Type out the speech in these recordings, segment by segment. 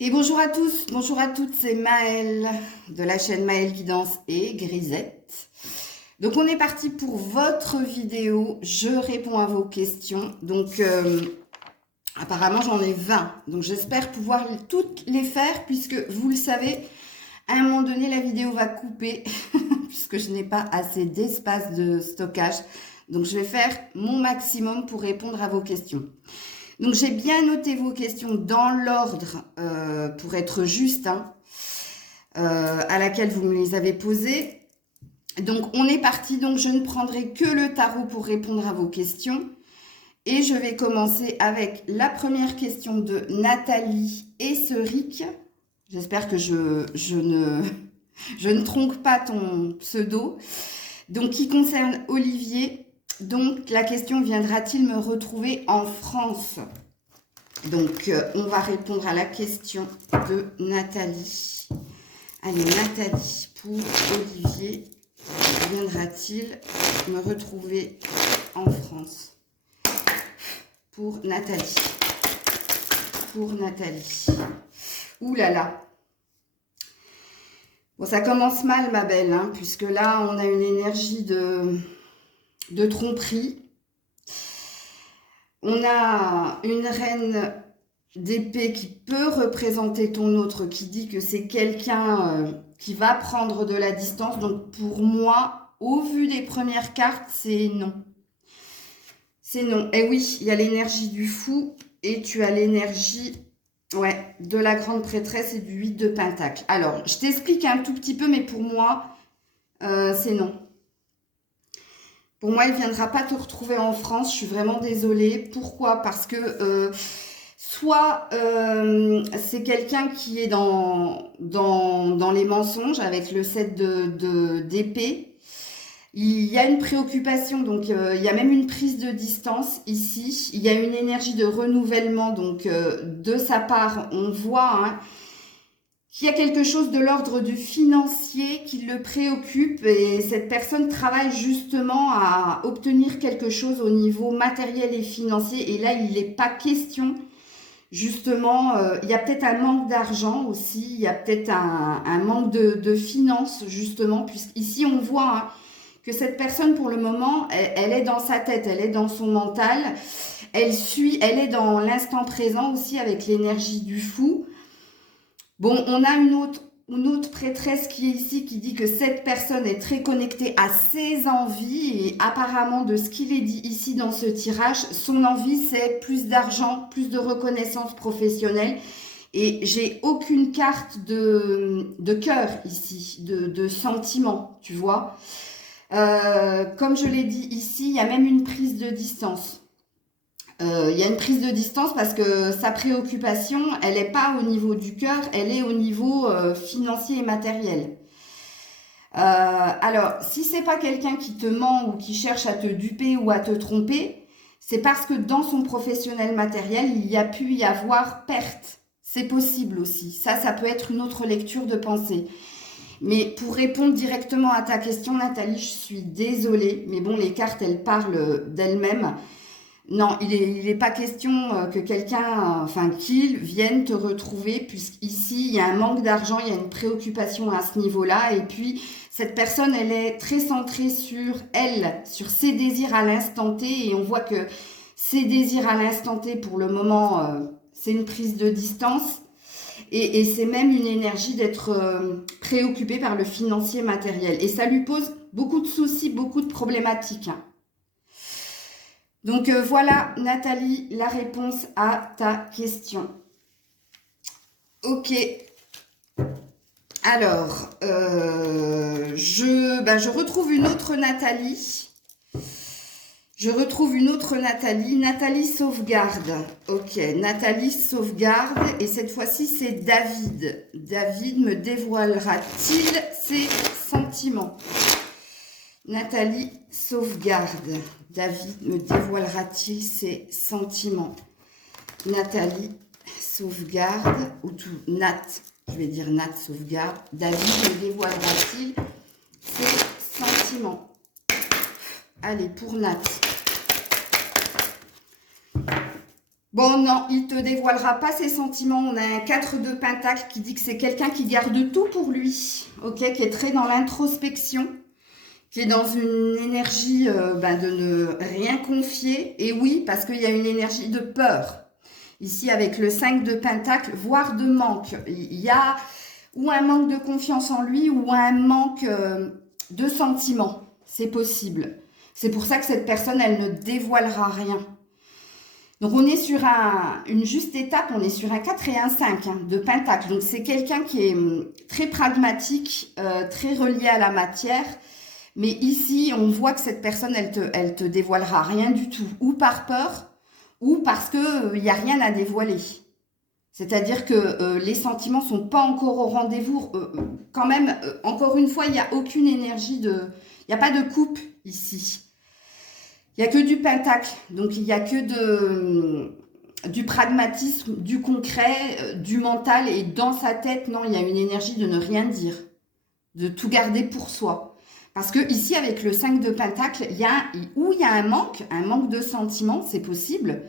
Et bonjour à tous, bonjour à toutes, c'est Maëlle de la chaîne Maëlle qui danse et Grisette. Donc on est parti pour votre vidéo, je réponds à vos questions. Donc apparemment j'en ai 20, donc j'espère pouvoir toutes les faire puisque vous le savez, à un moment donné la vidéo va couper puisque je n'ai pas assez d'espace de stockage. Donc je vais faire mon maximum pour répondre à vos questions. Donc, j'ai bien noté vos questions dans l'ordre pour être juste à laquelle vous me les avez posées. Donc, on est parti. Donc, je ne prendrai que le tarot pour répondre à vos questions. Et je vais commencer avec la première question de Nathalie Esseric. J'espère que je ne trompe pas ton pseudo. Donc, qui concerne Olivier. Donc, la question, viendra-t-il me retrouver en France? Donc, on va répondre à la question de Nathalie. Allez, Nathalie, pour Olivier, viendra-t-il me retrouver en France? Pour Nathalie. Pour Nathalie. Ouh là là. Bon, ça commence mal, ma belle, hein, puisque là, on a une énergie de tromperie. On a une reine d'épée qui peut représenter ton autre, qui dit que c'est quelqu'un qui va prendre de la distance. Donc pour moi, au vu des premières cartes, c'est non. C'est non. Et oui, il y a l'énergie du fou et tu as l'énergie de la grande prêtresse et du 8 de pentacle. Alors, je t'explique un tout petit peu, mais pour moi, c'est non. Pour moi, il ne viendra pas te retrouver en France. Je suis vraiment désolée. Pourquoi? Parce que soit c'est quelqu'un qui est dans les mensonges avec le 7 d'épée. Il y a une préoccupation, donc il y a même une prise de distance ici. Il y a une énergie de renouvellement, donc de sa part, on voit qu'il y a quelque chose de l'ordre du financier qui le préoccupe et cette personne travaille justement à obtenir quelque chose au niveau matériel et financier. Et là, il n'est pas question, justement, il y a peut-être un manque d'argent aussi, il y a peut-être un manque de finances, justement, puisqu'ici, on voit que cette personne, pour le moment, elle est dans sa tête, elle est dans son mental, elle est dans l'instant présent aussi avec l'énergie du fou. Bon, on a une autre prêtresse qui est ici, qui dit que cette personne est très connectée à ses envies et apparemment de ce qu'il est dit ici dans ce tirage, son envie c'est plus d'argent, plus de reconnaissance professionnelle et j'ai aucune carte de cœur ici, de sentiment, tu vois. Comme je l'ai dit ici, il y a même une prise de distance. Il y a une prise de distance parce que sa préoccupation, elle n'est pas au niveau du cœur, elle est au niveau financier et matériel. Alors, si c'est pas quelqu'un qui te ment ou qui cherche à te duper ou à te tromper, c'est parce que dans son professionnel matériel, il y a pu y avoir perte. C'est possible aussi. Ça peut être une autre lecture de pensée. Mais pour répondre directement à ta question, Nathalie, je suis désolée. Mais bon, les cartes, elles parlent d'elles-mêmes. Non, il n'est pas question que quelqu'un, qu'il vienne te retrouver, puisqu'ici, il y a un manque d'argent, il y a une préoccupation à ce niveau-là. Et puis, cette personne, elle est très centrée sur elle, sur ses désirs à l'instant T. Et on voit que ses désirs à l'instant T, pour le moment, c'est une prise de distance. Et c'est même une énergie d'être préoccupée par le financier matériel. Et ça lui pose beaucoup de soucis, beaucoup de problématiques. Donc voilà, Nathalie, la réponse à ta question. Ok. Alors, je retrouve une autre Nathalie. Nathalie Sauvegarde. Ok, Nathalie Sauvegarde. Et cette fois-ci, c'est David. David me dévoilera-t-il ses sentiments? Nathalie Sauvegarde. David me dévoilera-t-il ses sentiments? Nathalie Sauvegarde, ou tout Nat, je vais dire Nat Sauvegarde. David me dévoilera-t-il ses sentiments? Allez, pour Nat. Bon, non, il te dévoilera pas ses sentiments. On a un 4 de Pentacle qui dit que c'est quelqu'un qui garde tout pour lui, ok, qui est très dans l'introspection, qui est dans une énergie de ne rien confier. Et oui, parce qu'il y a une énergie de peur. Ici, avec le 5 de Pentacle, voire de manque. Il y a ou un manque de confiance en lui, ou un manque de sentiments. C'est possible. C'est pour ça que cette personne, elle ne dévoilera rien. Donc, on est sur une juste étape, on est sur un 4 et un 5 de Pentacle. Donc, c'est quelqu'un qui est très pragmatique, très relié à la matière. Mais ici, on voit que cette personne, elle te dévoilera rien du tout. Ou par peur, ou parce qu'il n'y a rien à dévoiler. C'est-à-dire que les sentiments ne sont pas encore au rendez-vous. Quand même, encore une fois, il n'y a aucune énergie il n'y a pas de coupe ici. Il n'y a que du Pentacle, donc il n'y a que du pragmatisme, du concret, du mental. Et dans sa tête, non, il y a une énergie de ne rien dire, de tout garder pour soi. Parce que ici, avec le 5 de Pentacle, il y a un manque de sentiments, c'est possible,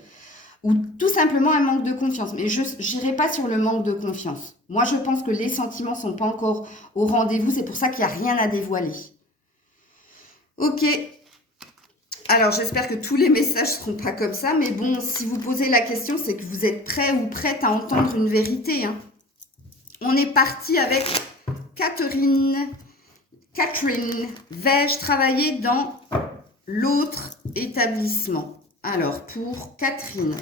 ou tout simplement un manque de confiance. Mais je n'irai pas sur le manque de confiance. Moi, je pense que les sentiments ne sont pas encore au rendez-vous, c'est pour ça qu'il n'y a rien à dévoiler. Ok. Alors, j'espère que tous les messages ne seront pas comme ça, mais bon, si vous posez la question, c'est que vous êtes prêt ou prête à entendre une vérité. Hein. On est parti avec Catherine. Vais-je travailler dans l'autre établissement? Alors, pour Catherine,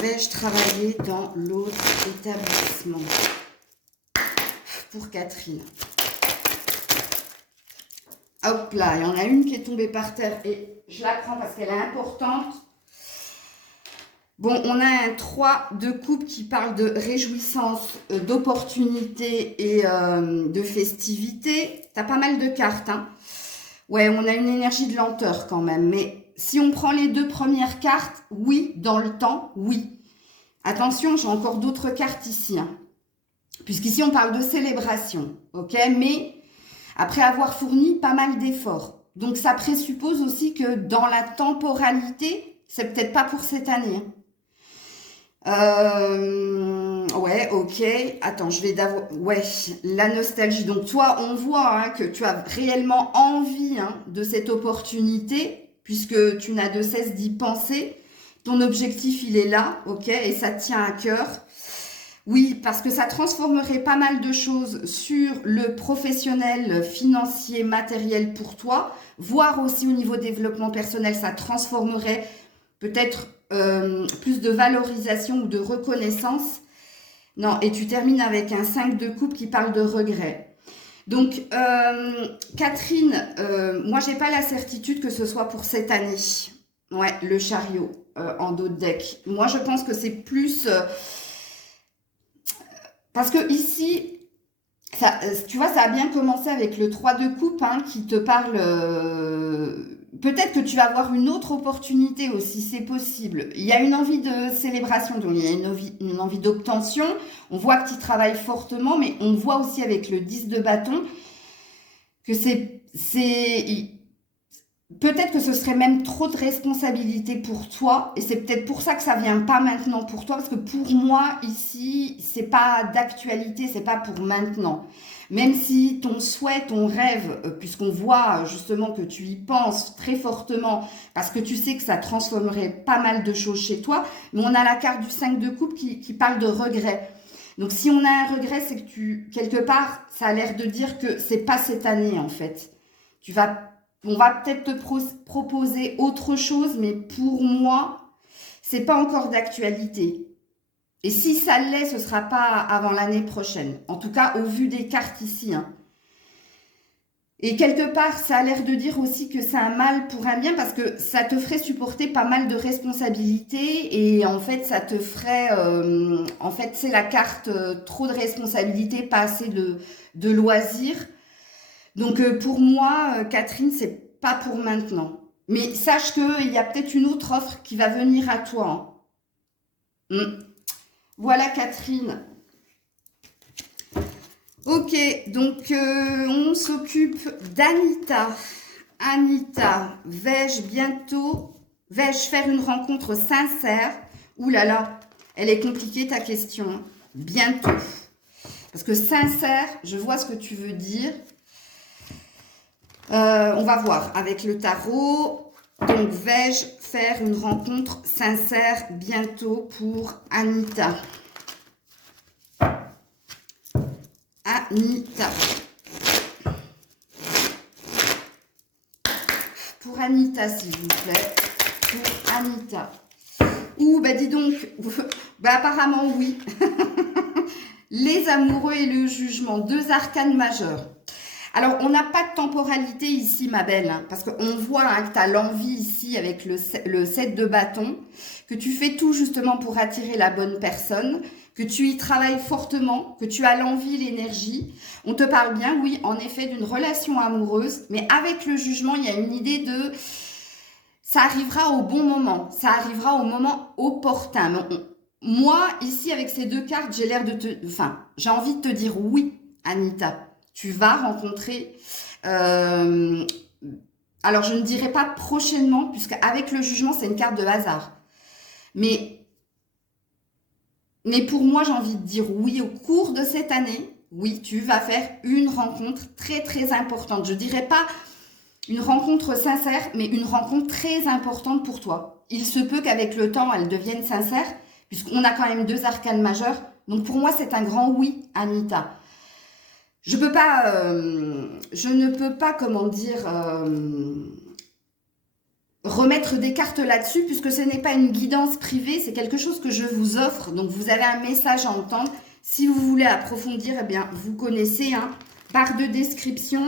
vais-je travailler dans l'autre établissement? Pour Catherine. Hop là, il y en a une qui est tombée par terre et je la prends parce qu'elle est importante. Bon, on a un 3 de coupe qui parle de réjouissance, d'opportunité et de festivité. T'as pas mal de cartes, hein. Ouais, on a une énergie de lenteur quand même. Mais si on prend les deux premières cartes, oui, dans le temps, oui. Attention, j'ai encore d'autres cartes ici, hein. Puisqu'ici, on parle de célébration, ok? Mais après avoir fourni pas mal d'efforts. Donc, ça présuppose aussi que dans la temporalité, c'est peut-être pas pour cette année. Ouais, ok. Attends, je vais d'avoir... Ouais, la nostalgie. Donc, toi, on voit hein, que tu as réellement envie hein, de cette opportunité, puisque tu n'as de cesse d'y penser. Ton objectif, il est là, ok, et ça te tient à cœur. Oui, parce que ça transformerait pas mal de choses sur le professionnel, financier, matériel pour toi, voire aussi au niveau développement personnel, ça transformerait peut-être plus de valorisation ou de reconnaissance. Non, et tu termines avec un 5 de coupe qui parle de regret. Donc, Catherine, moi, j'ai pas la certitude que ce soit pour cette année. Ouais, le chariot en dos de deck. Moi, je pense que c'est plus... parce que ici, ça, tu vois, ça a bien commencé avec le 3 de coupe hein, qui te parle... peut-être que tu vas avoir une autre opportunité aussi, c'est possible. Il y a une envie de célébration, donc il y a une envie d'obtention. On voit que tu travailles fortement, mais on voit aussi avec le 10 de bâton que peut-être que ce serait même trop de responsabilité pour toi. Et c'est peut-être pour ça que ça vient pas maintenant pour toi. Parce que pour moi, ici, c'est pas d'actualité, c'est pas pour maintenant. Même si ton souhait, ton rêve, puisqu'on voit justement que tu y penses très fortement, parce que tu sais que ça transformerait pas mal de choses chez toi, mais on a la carte du 5 de coupe qui parle de regret. Donc si on a un regret, c'est que quelque part, ça a l'air de dire que c'est pas cette année en fait. On va peut-être te proposer autre chose, mais pour moi, c'est pas encore d'actualité. Et si ça l'est, ce sera pas avant l'année prochaine. En tout cas, au vu des cartes ici. Hein. Et quelque part, ça a l'air de dire aussi que c'est un mal pour un bien parce que ça te ferait supporter pas mal de responsabilités et en fait, ça te ferait... en fait, c'est la carte trop de responsabilités, pas assez de loisirs. Donc, pour moi, Catherine, c'est pas pour maintenant. Mais sache qu'il y a peut-être une autre offre qui va venir à toi. Hein. Voilà, Catherine. Ok, donc on s'occupe d'Anita. Anita, vais-je bientôt vais-je faire une rencontre sincère? Ouh là là, elle est compliquée ta question, hein. Bientôt. Parce que sincère, je vois ce que tu veux dire. On va voir avec le tarot. Donc, vais-je faire une rencontre sincère bientôt pour Anita? Anita. Pour Anita, s'il vous plaît. Pour Anita. Ouh, bah dis donc. Bah apparemment, oui. Les amoureux et le jugement. 2 arcanes majeurs. Alors, on n'a pas de temporalité ici, ma belle, hein, parce qu'on voit hein, que tu as l'envie ici avec le 7 de bâton, que tu fais tout justement pour attirer la bonne personne, que tu y travailles fortement, que tu as l'envie, l'énergie. On te parle bien, oui, en effet, d'une relation amoureuse, mais avec le jugement, il y a une idée de... Ça arrivera au bon moment, ça arrivera au moment opportun. Moi, ici, avec ces 2 cartes, j'ai l'air de te... Enfin, j'ai envie de te dire oui, Anita. Tu vas rencontrer, alors je ne dirais pas prochainement, puisque avec le jugement, c'est une carte de hasard. Mais pour moi, j'ai envie de dire oui, au cours de cette année, oui, tu vas faire une rencontre très, très importante. Je ne dirais pas une rencontre sincère, mais une rencontre très importante pour toi. Il se peut qu'avec le temps, elle devienne sincère, puisqu'on a quand même 2 arcanes majeures. Donc pour moi, c'est un grand oui, Anita. Je ne peux pas, comment dire, remettre des cartes là-dessus, puisque ce n'est pas une guidance privée, c'est quelque chose que je vous offre. Donc, vous avez un message à entendre. Si vous voulez approfondir, eh bien, vous connaissez, hein, barre de description.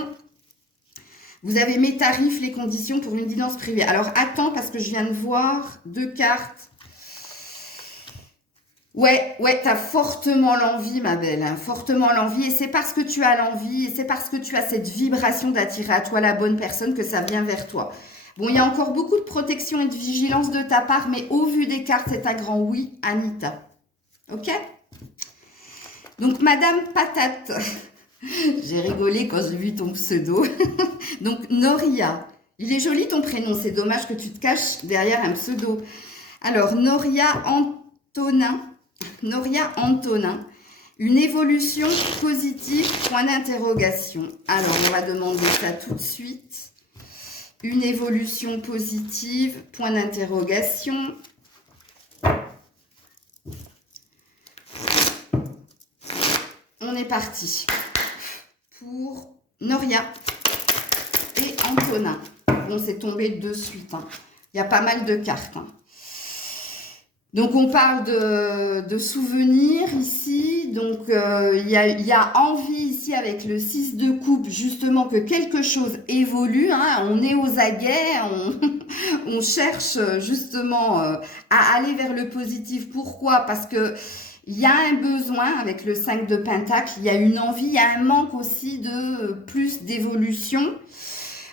Vous avez mes tarifs, les conditions pour une guidance privée. Alors, attends, parce que je viens de voir 2 cartes. Ouais, tu as fortement l'envie, ma belle, hein, fortement l'envie. Et c'est parce que tu as l'envie, et c'est parce que tu as cette vibration d'attirer à toi la bonne personne que ça vient vers toi. Bon, il y a encore beaucoup de protection et de vigilance de ta part, mais au vu des cartes, c'est un grand oui, Anita. Ok? Donc, Madame Patate. J'ai rigolé quand j'ai vu ton pseudo. Donc, Noria. Il est joli ton prénom, c'est dommage que tu te caches derrière un pseudo. Alors, Noria Antonin. Noria Antonin, une évolution positive, point d'interrogation. Alors, on va demander ça tout de suite. Une évolution positive, point d'interrogation. On est parti pour Noria et Antonin. Bon, c'est tombé de suite, hein. Il y a pas mal de cartes, hein. Donc, on parle de souvenirs ici. Donc, il y a envie ici avec le 6 de coupe, justement, que quelque chose évolue, hein. On est aux aguets, on cherche justement à aller vers le positif. Pourquoi? Parce que il y a un besoin avec le 5 de Pentacle, il y a une envie, il y a un manque aussi de plus d'évolution.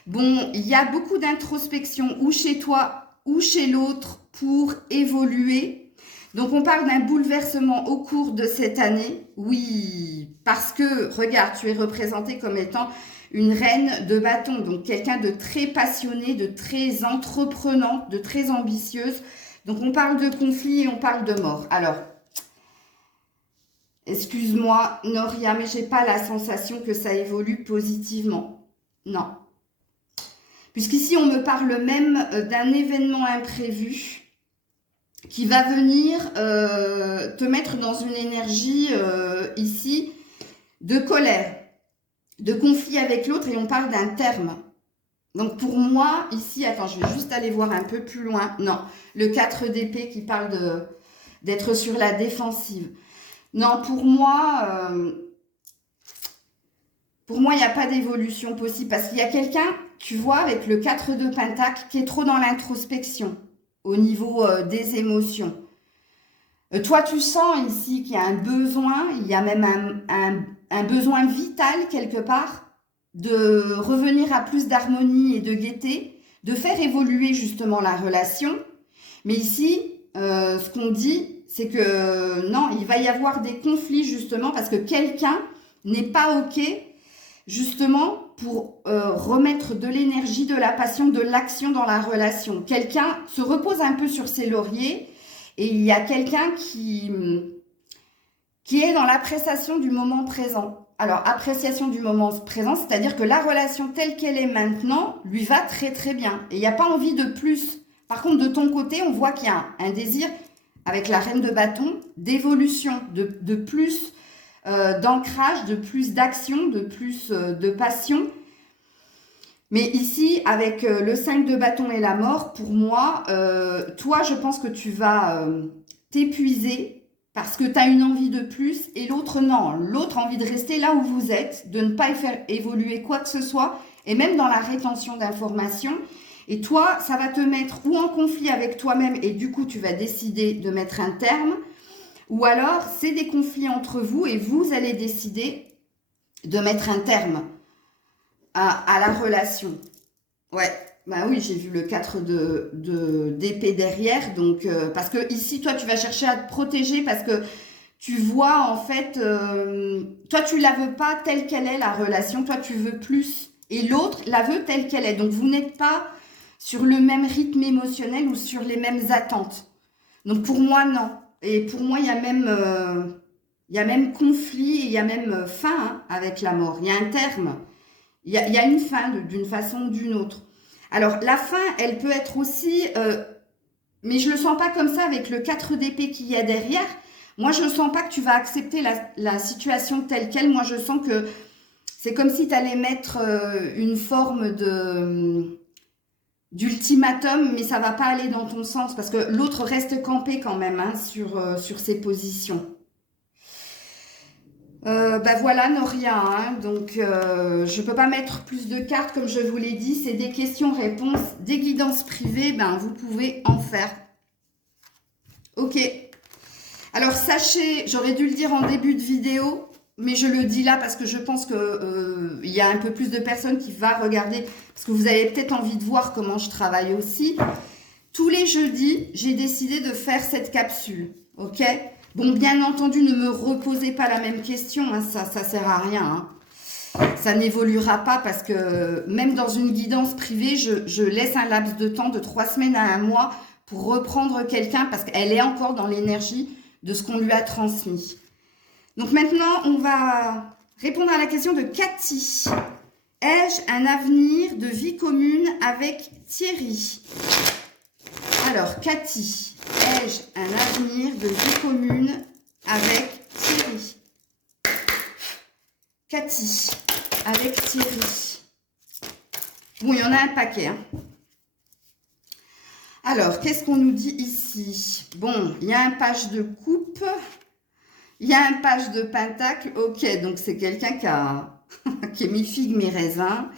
Bon, il y a beaucoup d'introspection, ou chez toi, ou chez l'autre, pour évoluer. Donc, on parle d'un bouleversement au cours de cette année. Oui, parce que, regarde, tu es représentée comme étant une reine de bâton. Donc, quelqu'un de très passionné, de très entreprenant, de très ambitieuse. Donc, on parle de conflit et on parle de mort. Alors, excuse-moi, Noria, mais j'ai pas la sensation que ça évolue positivement. Non. Puisqu'ici, on me parle même d'un événement imprévu qui va venir te mettre dans une énergie ici de colère, de conflit avec l'autre, et on parle d'un terme. Donc pour moi, ici, attends, je vais juste aller voir un peu plus loin. Non, le 4 d'épée qui parle d'être sur la défensive. Non, pour moi, il n'y a pas d'évolution possible, parce qu'il y a quelqu'un, tu vois, avec le 4 de Pentacle, qui est trop dans l'introspection au niveau des émotions. Toi, tu sens ici qu'il y a un besoin, il y a même un besoin vital quelque part de revenir à plus d'harmonie et de gaieté, de faire évoluer justement la relation. Mais ici, ce qu'on dit, c'est que non, il va y avoir des conflits justement parce que quelqu'un n'est pas OK justement pour remettre de l'énergie, de la passion, de l'action dans la relation. Quelqu'un se repose un peu sur ses lauriers et il y a quelqu'un qui est dans l'appréciation du moment présent. Alors, appréciation du moment présent, c'est-à-dire que la relation telle qu'elle est maintenant lui va très très bien. Et il n'y a pas envie de plus. Par contre, de ton côté, on voit qu'il y a un désir, avec la reine de bâton, d'évolution, de plus d'ancrage, de plus d'action, de plus de passion. Mais ici, avec le 5 de bâton et la mort, pour moi, toi, je pense que tu vas t'épuiser parce que tu as une envie de plus et l'autre, non. L'autre a envie de rester là où vous êtes, de ne pas faire évoluer quoi que ce soit, et même dans la rétention d'informations. Et toi, ça va te mettre ou en conflit avec toi-même et du coup, tu vas décider de mettre un terme, ou alors, c'est des conflits entre vous et vous allez décider de mettre un terme à la relation. Ouais, bah oui, j'ai vu le 4 d'épée derrière. Donc, parce que ici, toi, tu vas chercher à te protéger parce que tu vois, en fait, toi, tu la veux pas telle qu'elle est, la relation. Toi, tu veux plus. Et l'autre la veut telle qu'elle est. Donc, vous n'êtes pas sur le même rythme émotionnel ou sur les mêmes attentes. Donc, pour moi, non. Et pour moi, il y a même conflit, il y a même fin avec la mort. Il y a un terme. Il y a une fin d'une façon ou d'une autre. Alors, la fin, elle peut être aussi... mais je ne le sens pas comme ça avec le 4 d'épée qu'il y a derrière. Moi, je ne sens pas que tu vas accepter la situation telle qu'elle. Moi, je sens que c'est comme si tu allais mettre une forme d'ultimatum, mais ça va pas aller dans ton sens parce que l'autre reste campé quand même hein, sur ses positions. Bah voilà Noria, hein, donc je peux pas mettre plus de cartes comme je vous l'ai dit, c'est des questions-réponses, des guidances privées, ben vous pouvez en faire. Ok, alors sachez, j'aurais dû le dire en début de vidéo, mais je le dis là parce que je pense que il y a un peu plus de personnes qui vont regarder, parce que vous avez peut-être envie de voir comment je travaille aussi. Tous les jeudis, j'ai décidé de faire cette capsule, ok? Bon, bien entendu, ne me reposez pas la même question, hein, ça sert à rien. Hein. Ça n'évoluera pas parce que même dans une guidance privée, je laisse un laps de temps de 3 semaines à 1 mois pour reprendre quelqu'un parce qu'elle est encore dans l'énergie de ce qu'on lui a transmis. Donc maintenant, on va répondre à la question de Cathy. Ai-je un avenir de vie commune avec Thierry? Alors, Cathy, ai-je un avenir de vie commune avec Thierry? Cathy, avec Thierry. Bon, il y en a un paquet. Hein. Alors, qu'est-ce qu'on nous dit ici? Bon, il y a un page de coupe. Il y a un page de pentacle. Ok, donc c'est quelqu'un qui est mi-figue, mi-raisin.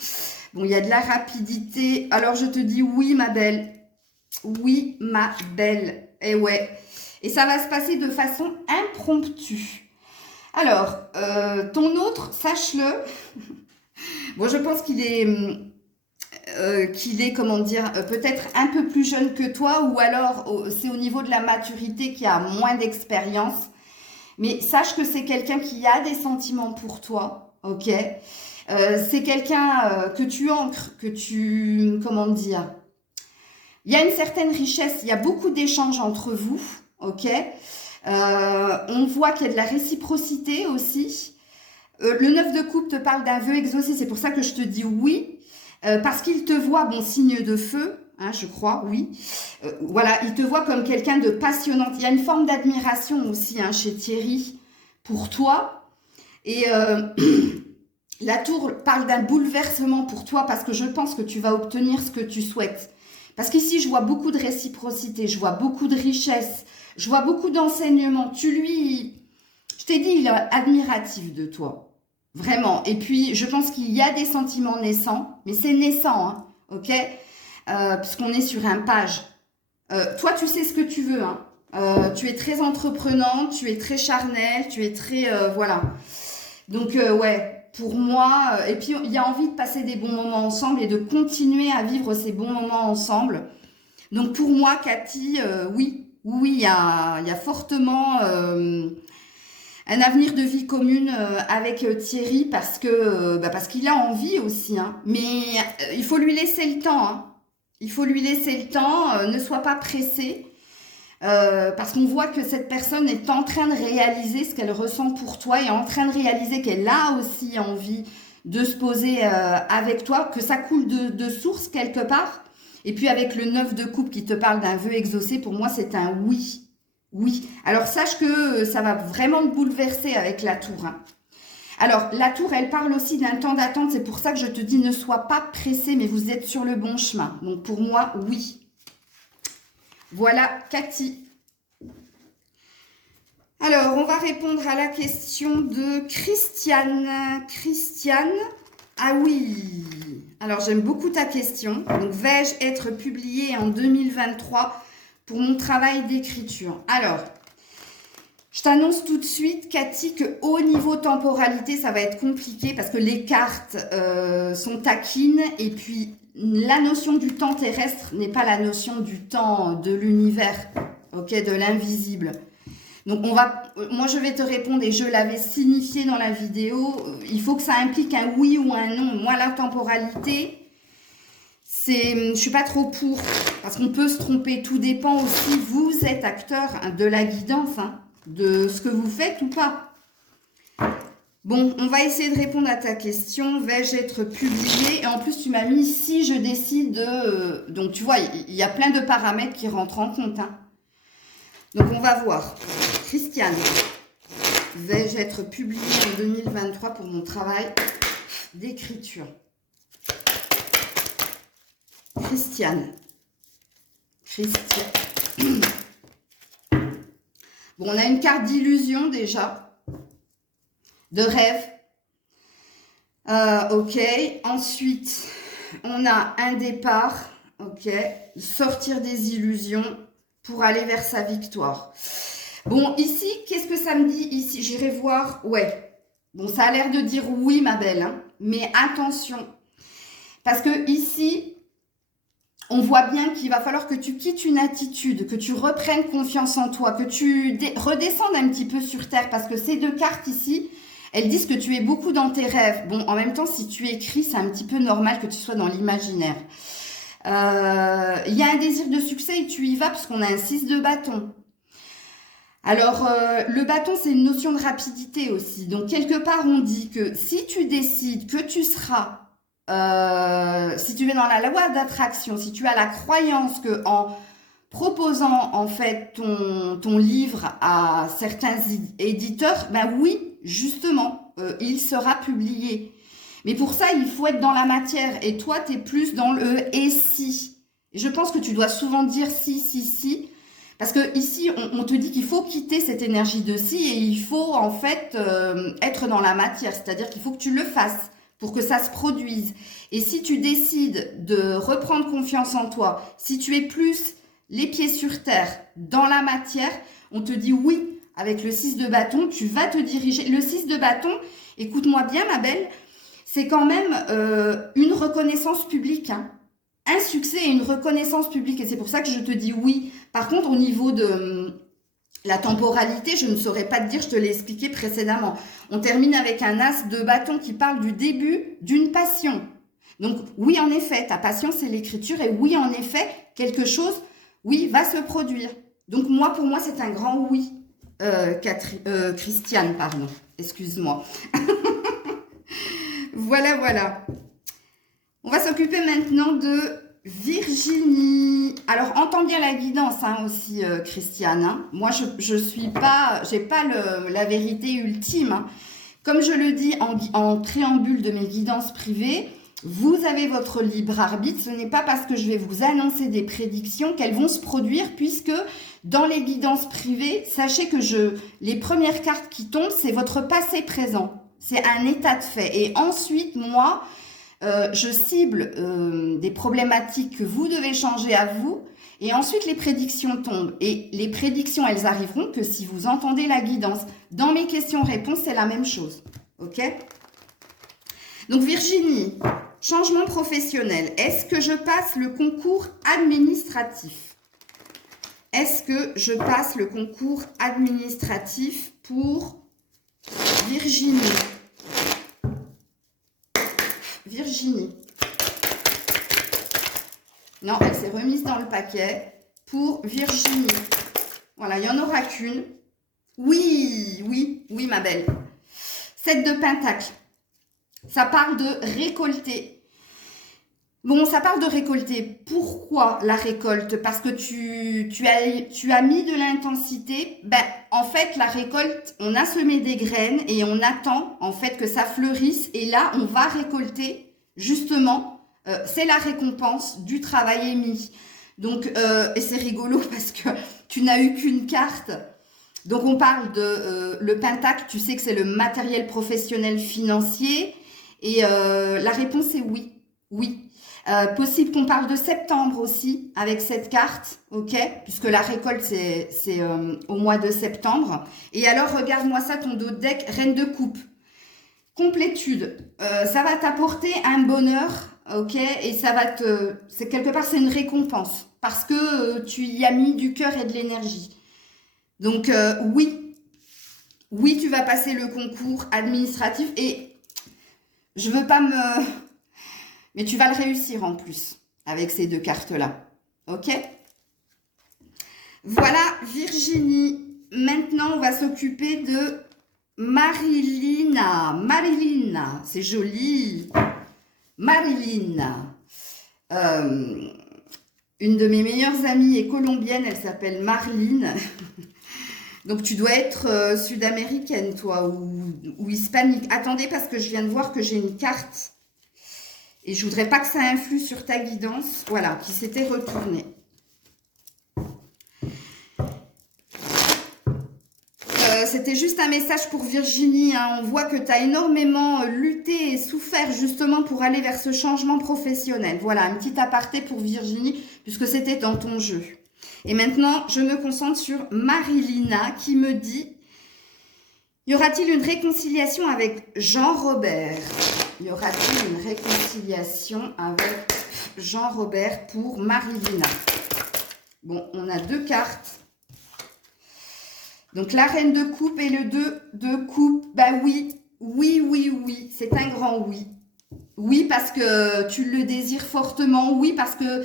Bon, il y a de la rapidité. Alors, je te dis oui, ma belle. Oui, ma belle. Et ouais. Et ça va se passer de façon impromptue. Alors, ton autre, sache-le. Bon, je pense qu'il est, comment dire, peut-être un peu plus jeune que toi, ou alors c'est au niveau de la maturité qui a moins d'expérience. Mais sache que c'est quelqu'un qui a des sentiments pour toi, ok? C'est quelqu'un que tu ancres, que tu, comment dire, il y a une certaine richesse, il y a beaucoup d'échanges entre vous, ok? On voit qu'il y a de la réciprocité aussi. Le 9 de coupe te parle d'un vœu exaucé, c'est pour ça que je te dis oui, parce qu'il te voit, bon, signe de feu, hein, je crois, oui. Voilà, il te voit comme quelqu'un de passionnant. Il y a une forme d'admiration aussi hein, chez Thierry pour toi. Et la tour parle d'un bouleversement pour toi parce que je pense que tu vas obtenir ce que tu souhaites. Parce qu'ici, je vois beaucoup de réciprocité, je vois beaucoup de richesse, je vois beaucoup d'enseignement. Tu lui, je t'ai dit, il est admiratif de toi. Vraiment. Et puis, je pense qu'il y a des sentiments naissants, mais c'est naissant, hein, ok? Puisqu'on est sur un page. Toi, tu sais ce que tu veux, hein. Tu es très entreprenante, tu es très charnelle, tu es très... voilà. Donc, ouais. Pour moi, et puis il y a envie de passer des bons moments ensemble et de continuer à vivre ces bons moments ensemble. Donc pour moi, Cathy, oui, il y a fortement un avenir de vie commune avec Thierry parce que parce qu'il a envie aussi, hein. Mais il faut lui laisser le temps, hein. Il faut lui laisser le temps, ne sois pas pressé. Parce qu'on voit que cette personne est en train de réaliser ce qu'elle ressent pour toi et en train de réaliser qu'elle a aussi envie de se poser avec toi, que ça coule de source quelque part. Et puis avec le 9 de coupe qui te parle d'un vœu exaucé, pour moi c'est un oui. Oui. Alors sache que ça va vraiment te bouleverser avec la tour, hein. Alors la tour, elle parle aussi d'un temps d'attente, c'est pour ça que je te dis ne sois pas pressé, mais vous êtes sur le bon chemin. Donc pour moi, oui. Voilà, Cathy. Alors, on va répondre à la question de Christiane. Christiane, ah oui. Alors, j'aime beaucoup ta question. Donc, vais-je être publiée en 2023 pour mon travail d'écriture? Alors, je t'annonce tout de suite, Cathy, que au niveau temporalité, ça va être compliqué parce que les cartes sont taquines et puis la notion du temps terrestre n'est pas la notion du temps de l'univers, ok, de l'invisible. Donc, moi, je vais te répondre et je l'avais signifié dans la vidéo. Il faut que ça implique un oui ou un non. Moi, la temporalité, je suis pas trop pour parce qu'on peut se tromper. Tout dépend aussi. Vous êtes acteur de la guidance, hein, de ce que vous faites ou pas. Bon, on va essayer de répondre à ta question. Vais-je être publiée? Et en plus, tu m'as mis si je décide de... Donc, tu vois, il y a plein de paramètres qui rentrent en compte, hein. Donc, on va voir. Christiane, vais-je être publiée en 2023 pour mon travail d'écriture? Christiane. Bon, on a une carte d'illusion déjà. De rêve. Ok. Ensuite, on a un départ. Ok. Sortir des illusions pour aller vers sa victoire. Bon, ici, qu'est-ce que ça me dit ici? J'irai voir. Ouais. Bon, ça a l'air de dire oui, ma belle, hein. Mais attention. Parce que ici, on voit bien qu'il va falloir que tu quittes une attitude, que tu reprennes confiance en toi, que tu redescendes un petit peu sur terre. Parce que ces deux cartes ici, elles disent que tu es beaucoup dans tes rêves. Bon, en même temps, si tu écris, c'est un petit peu normal que tu sois dans l'imaginaire. Il y a un désir de succès et tu y vas parce qu'on a un 6 de bâton. Alors, le bâton, c'est une notion de rapidité aussi. Donc, quelque part, on dit que si tu décides que tu seras, si tu es dans la loi d'attraction, si tu as la croyance que en proposant en fait ton livre à certains éditeurs, ben oui, justement, il sera publié. Mais pour ça, il faut être dans la matière. Et toi, tu es plus dans le « et si ». Et je pense que tu dois souvent dire « si, si, si ». Parce que ici, on te dit qu'il faut quitter cette énergie de « si » et il faut en fait être dans la matière. C'est-à-dire qu'il faut que tu le fasses pour que ça se produise. Et si tu décides de reprendre confiance en toi, si tu es plus les pieds sur terre, dans la matière, on te dit oui, avec le 6 de bâton, tu vas te diriger. Le 6 de bâton, écoute-moi bien ma belle, c'est quand même une reconnaissance publique, hein. Un succès et une reconnaissance publique. Et c'est pour ça que je te dis oui. Par contre, au niveau de la temporalité, je ne saurais pas te dire, je te l'ai expliqué précédemment. On termine avec un as de bâton qui parle du début d'une passion. Donc oui, en effet, ta passion, c'est l'écriture. Et oui, en effet, quelque chose, oui, va se produire. Donc moi, pour moi, c'est un grand oui. Christiane, pardon. Excuse-moi. Voilà, voilà. On va s'occuper maintenant de Virginie. Alors, entends bien la guidance hein, aussi, Christiane. Hein. Moi, je suis pas, j'ai pas la vérité ultime. Hein. Comme je le dis en préambule de mes guidances privées, vous avez votre libre arbitre. Ce n'est pas parce que je vais vous annoncer des prédictions qu'elles vont se produire, puisque dans les guidances privées, sachez que les premières cartes qui tombent, c'est votre passé présent. C'est un état de fait. Et ensuite, moi, je cible des problématiques que vous devez changer à vous. Et ensuite, les prédictions tombent. Et les prédictions, elles arriveront que si vous entendez la guidance. Dans mes questions-réponses, c'est la même chose. OK? Donc, Virginie, changement professionnel. Est-ce que je passe le concours administratif? Est-ce que je passe le concours administratif pour Virginie. Virginie. Non, elle s'est remise dans le paquet pour Virginie. Voilà, il n'y en aura qu'une. Oui, oui, oui, ma belle. 7 de Pentacle. Ça parle de récolter. Bon, ça parle de récolter. Pourquoi la récolte? Parce que tu as mis de l'intensité. Ben, en fait, la récolte, on a semé des graines et on attend en fait que ça fleurisse. Et là, on va récolter, justement, c'est la récompense du travail émis. Donc, et c'est rigolo parce que tu n'as eu qu'une carte. Donc, on parle de le Pentacle. Tu sais que c'est le matériel professionnel financier. Et la réponse est oui. Oui. Possible qu'on parle de septembre aussi avec cette carte, ok? Puisque la récolte, c'est au mois de septembre. Et alors, regarde-moi ça, ton dos de deck, Reine de coupe. Complétude. Ça va t'apporter un bonheur, ok? Et ça va c'est quelque part, c'est une récompense. Parce que tu y as mis du cœur et de l'énergie. Donc, oui. Oui, tu vas passer le concours administratif. Et je veux pas me... Mais tu vas le réussir en plus, avec ces deux cartes-là. Ok? Voilà, Virginie. Maintenant, on va s'occuper de Marilina. Marilina, c'est joli. Marilina. Une de mes meilleures amies est colombienne, elle s'appelle Marlene. Donc, tu dois être sud-américaine, toi, ou hispanique. Attendez, parce que je viens de voir que j'ai une carte... Et je voudrais pas que ça influe sur ta guidance. Voilà, qui s'était retournée. C'était juste un message pour Virginie. Hein. On voit que tu as énormément lutté et souffert justement pour aller vers ce changement professionnel. Voilà, un petit aparté pour Virginie, puisque c'était dans ton jeu. Et maintenant, je me concentre sur Marilina qui me dit... Y aura-t-il une réconciliation avec Jean-Robert ? Y aura-t-il une réconciliation avec Jean-Robert pour Marilina? Bon, on a deux cartes. Donc, la reine de coupe et le 2 de coupe. Bah oui, oui, oui, oui. C'est un grand oui. Oui, parce que tu le désires fortement. Oui, parce que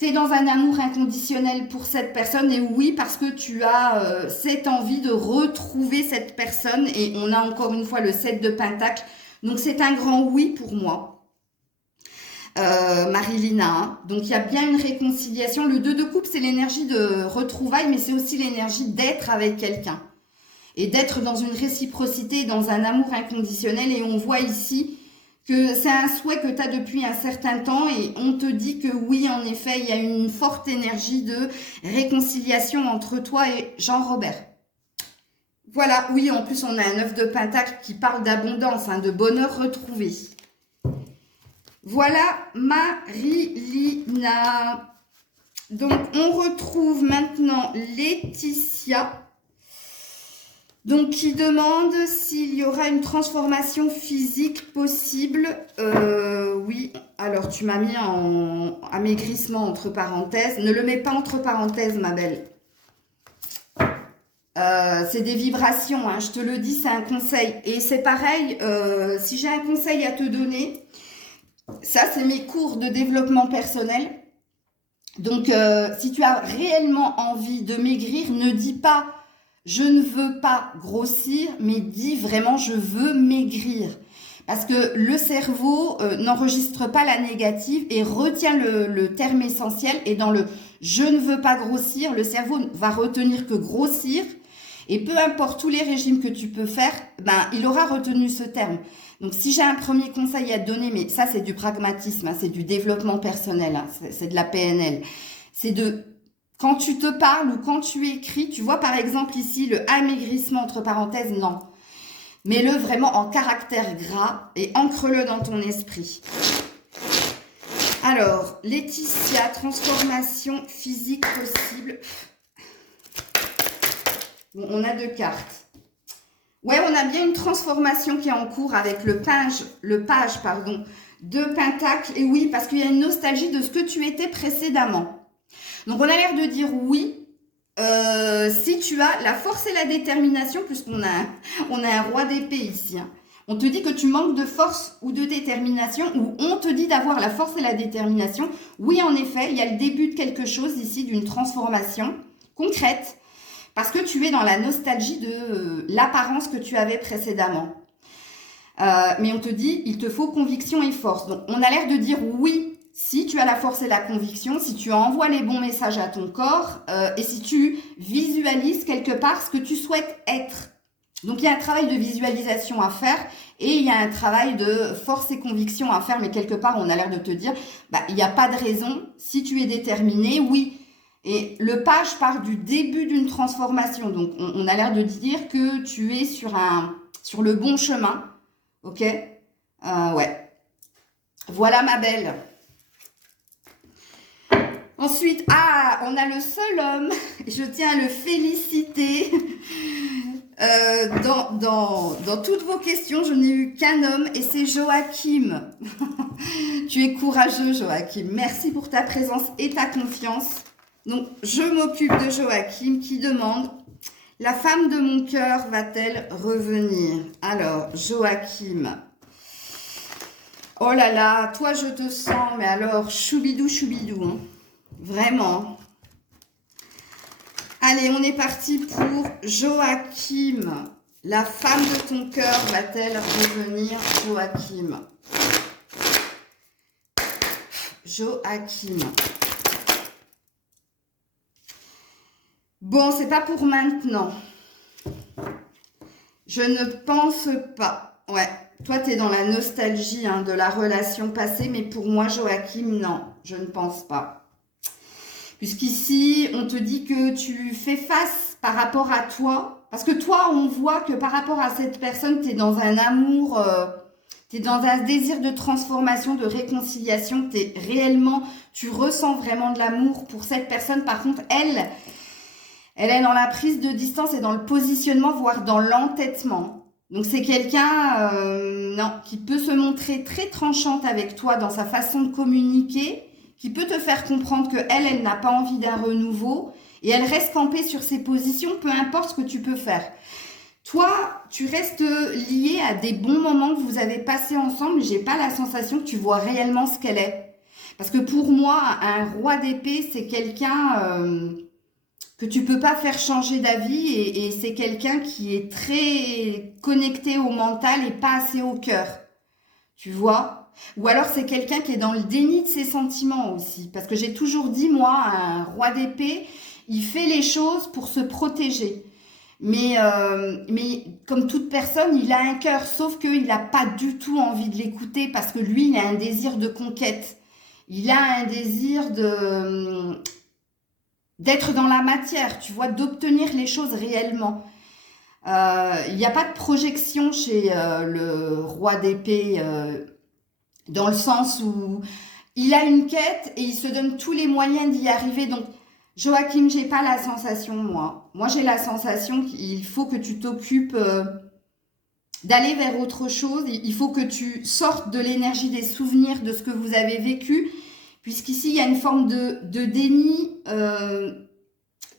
tu es dans un amour inconditionnel pour cette personne. Et oui, parce que tu as cette envie de retrouver cette personne. Et on a encore une fois le 7 de Pentacle. Donc, c'est un grand oui pour moi, Marilina. Hein. Donc, il y a bien une réconciliation. Le 2 de coupe, c'est l'énergie de retrouvailles, mais c'est aussi l'énergie d'être avec quelqu'un. Et d'être dans une réciprocité, dans un amour inconditionnel. Et on voit ici que c'est un souhait que tu as depuis un certain temps. Et on te dit que oui, en effet, il y a une forte énergie de réconciliation entre toi et Jean-Robert. Voilà, oui, en plus, on a un 9 de Pentacle qui parle d'abondance, hein, de bonheur retrouvé. Voilà, Marilina. Donc, on retrouve maintenant Laetitia. Donc, qui demande s'il y aura une transformation physique possible. Oui, alors tu m'as mis en amaigrissement entre parenthèses. Ne le mets pas entre parenthèses, ma belle. C'est des vibrations, hein, je te le dis, c'est un conseil. Et c'est pareil, si j'ai un conseil à te donner, ça c'est mes cours de développement personnel. Donc, si tu as réellement envie de maigrir, ne dis pas « je ne veux pas grossir », mais dis vraiment « je veux maigrir ». Parce que le cerveau n'enregistre pas la négative et retient le terme essentiel. Et dans le « je ne veux pas grossir », le cerveau va retenir que grossir. Et peu importe tous les régimes que tu peux faire, ben, il aura retenu ce terme. Donc, si j'ai un premier conseil à te donner, mais ça, c'est du pragmatisme, hein, c'est du développement personnel, hein, c'est de la PNL. C'est de, quand tu te parles ou quand tu écris, tu vois par exemple ici le amaigrissement entre parenthèses, non. Mets-le vraiment en caractère gras et ancre-le dans ton esprit. Alors, Laetitia, transformation physique possible. Bon, on a deux cartes. Ouais, on a bien une transformation qui est en cours avec le page de Pentacle. Et oui, parce qu'il y a une nostalgie de ce que tu étais précédemment. Donc, on a l'air de dire oui. si tu as la force et la détermination, puisqu'on a un roi d'épée ici, hein. On te dit que tu manques de force ou de détermination, ou on te dit d'avoir la force et la détermination. Oui, en effet, il y a le début de quelque chose ici, d'une transformation concrète, parce que tu es dans la nostalgie de l'apparence que tu avais précédemment. Mais on te dit, il te faut conviction et force. Donc, on a l'air de dire oui, si tu as la force et la conviction, si tu envoies les bons messages à ton corps, et si tu visualises quelque part ce que tu souhaites être. Donc, il y a un travail de visualisation à faire et il y a un travail de force et conviction à faire. Mais quelque part, on a l'air de te dire, il n'y a pas de raison. Si tu es déterminé, oui. Et le page part du début d'une transformation. Donc, on a l'air de dire que tu es sur le bon chemin. Ok, ouais. Voilà, ma belle. Ensuite, on a le seul homme. Je tiens à le féliciter. Dans toutes vos questions, je n'ai eu qu'un homme et c'est Joachim. Tu es courageux, Joachim. Merci pour ta présence et ta confiance. Donc, je m'occupe de Joachim qui demande: la femme de mon cœur va-t-elle revenir? Alors, Joachim. Oh là là, toi je te sens, mais alors, choubidou, choubidou. Hein. Vraiment. Allez, on est parti pour Joachim. La femme de ton cœur va-t-elle revenir, Joachim? Joachim. Bon, c'est pas pour maintenant. Je ne pense pas. Ouais, toi, tu es dans la nostalgie de la relation passée, mais pour moi, Joachim, non, je ne pense pas. Puisqu'ici, on te dit que tu fais face par rapport à toi. Parce que toi, on voit que par rapport à cette personne, tu es dans un amour, tu es dans un désir de transformation, de réconciliation. Tu ressens vraiment de l'amour pour cette personne. Par contre, elle est dans la prise de distance et dans le positionnement, voire dans l'entêtement. Donc, c'est quelqu'un qui peut se montrer très tranchante avec toi dans sa façon de communiquer, qui peut te faire comprendre qu'elle n'a pas envie d'un renouveau et elle reste campée sur ses positions, peu importe ce que tu peux faire. Toi, tu restes lié à des bons moments que vous avez passés ensemble. J'ai pas la sensation que tu vois réellement ce qu'elle est. Parce que pour moi, un roi d'épée, c'est quelqu'un que tu peux pas faire changer d'avis et c'est quelqu'un qui est très connecté au mental et pas assez au cœur. Tu vois ? Ou alors c'est quelqu'un qui est dans le déni de ses sentiments aussi. Parce que j'ai toujours dit, moi, un roi d'épée, il fait les choses pour se protéger. Mais comme toute personne, il a un cœur, sauf qu'il n'a pas du tout envie de l'écouter parce que lui, il a un désir de conquête. Il a un désir d'être dans la matière, tu vois, d'obtenir les choses réellement. Il n'y a pas de projection chez le roi d'épée dans le sens où il a une quête et il se donne tous les moyens d'y arriver. Donc, Joachim, j'ai pas la sensation, moi. Moi, j'ai la sensation qu'il faut que tu t'occupes d'aller vers autre chose. Il faut que tu sortes de l'énergie des souvenirs de ce que vous avez vécu, puisqu'ici, il y a une forme de déni.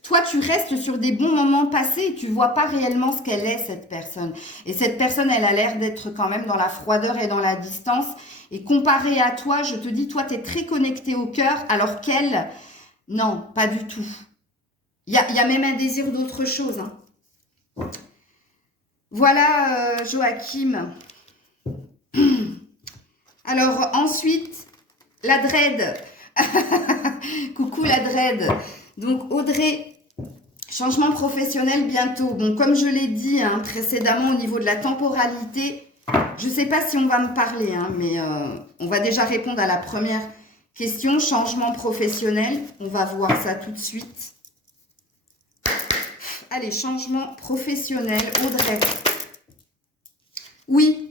Toi, tu restes sur des bons moments passés et tu vois pas réellement ce qu'elle est, cette personne. Et cette personne, elle a l'air d'être quand même dans la froideur et dans la distance. Et comparé à toi, je te dis, toi, tu es très connecté au cœur, alors qu'elle, non, pas du tout. Il y a même un désir d'autre chose. Hein. Voilà, Joachim. Alors, ensuite, la dread. Coucou la dread. Donc, Audrey, changement professionnel bientôt. Bon, comme je l'ai dit précédemment au niveau de la temporalité, je ne sais pas si on va me parler, mais on va déjà répondre à la première question. Changement professionnel, on va voir ça tout de suite. Allez, changement professionnel, Audrey. Oui,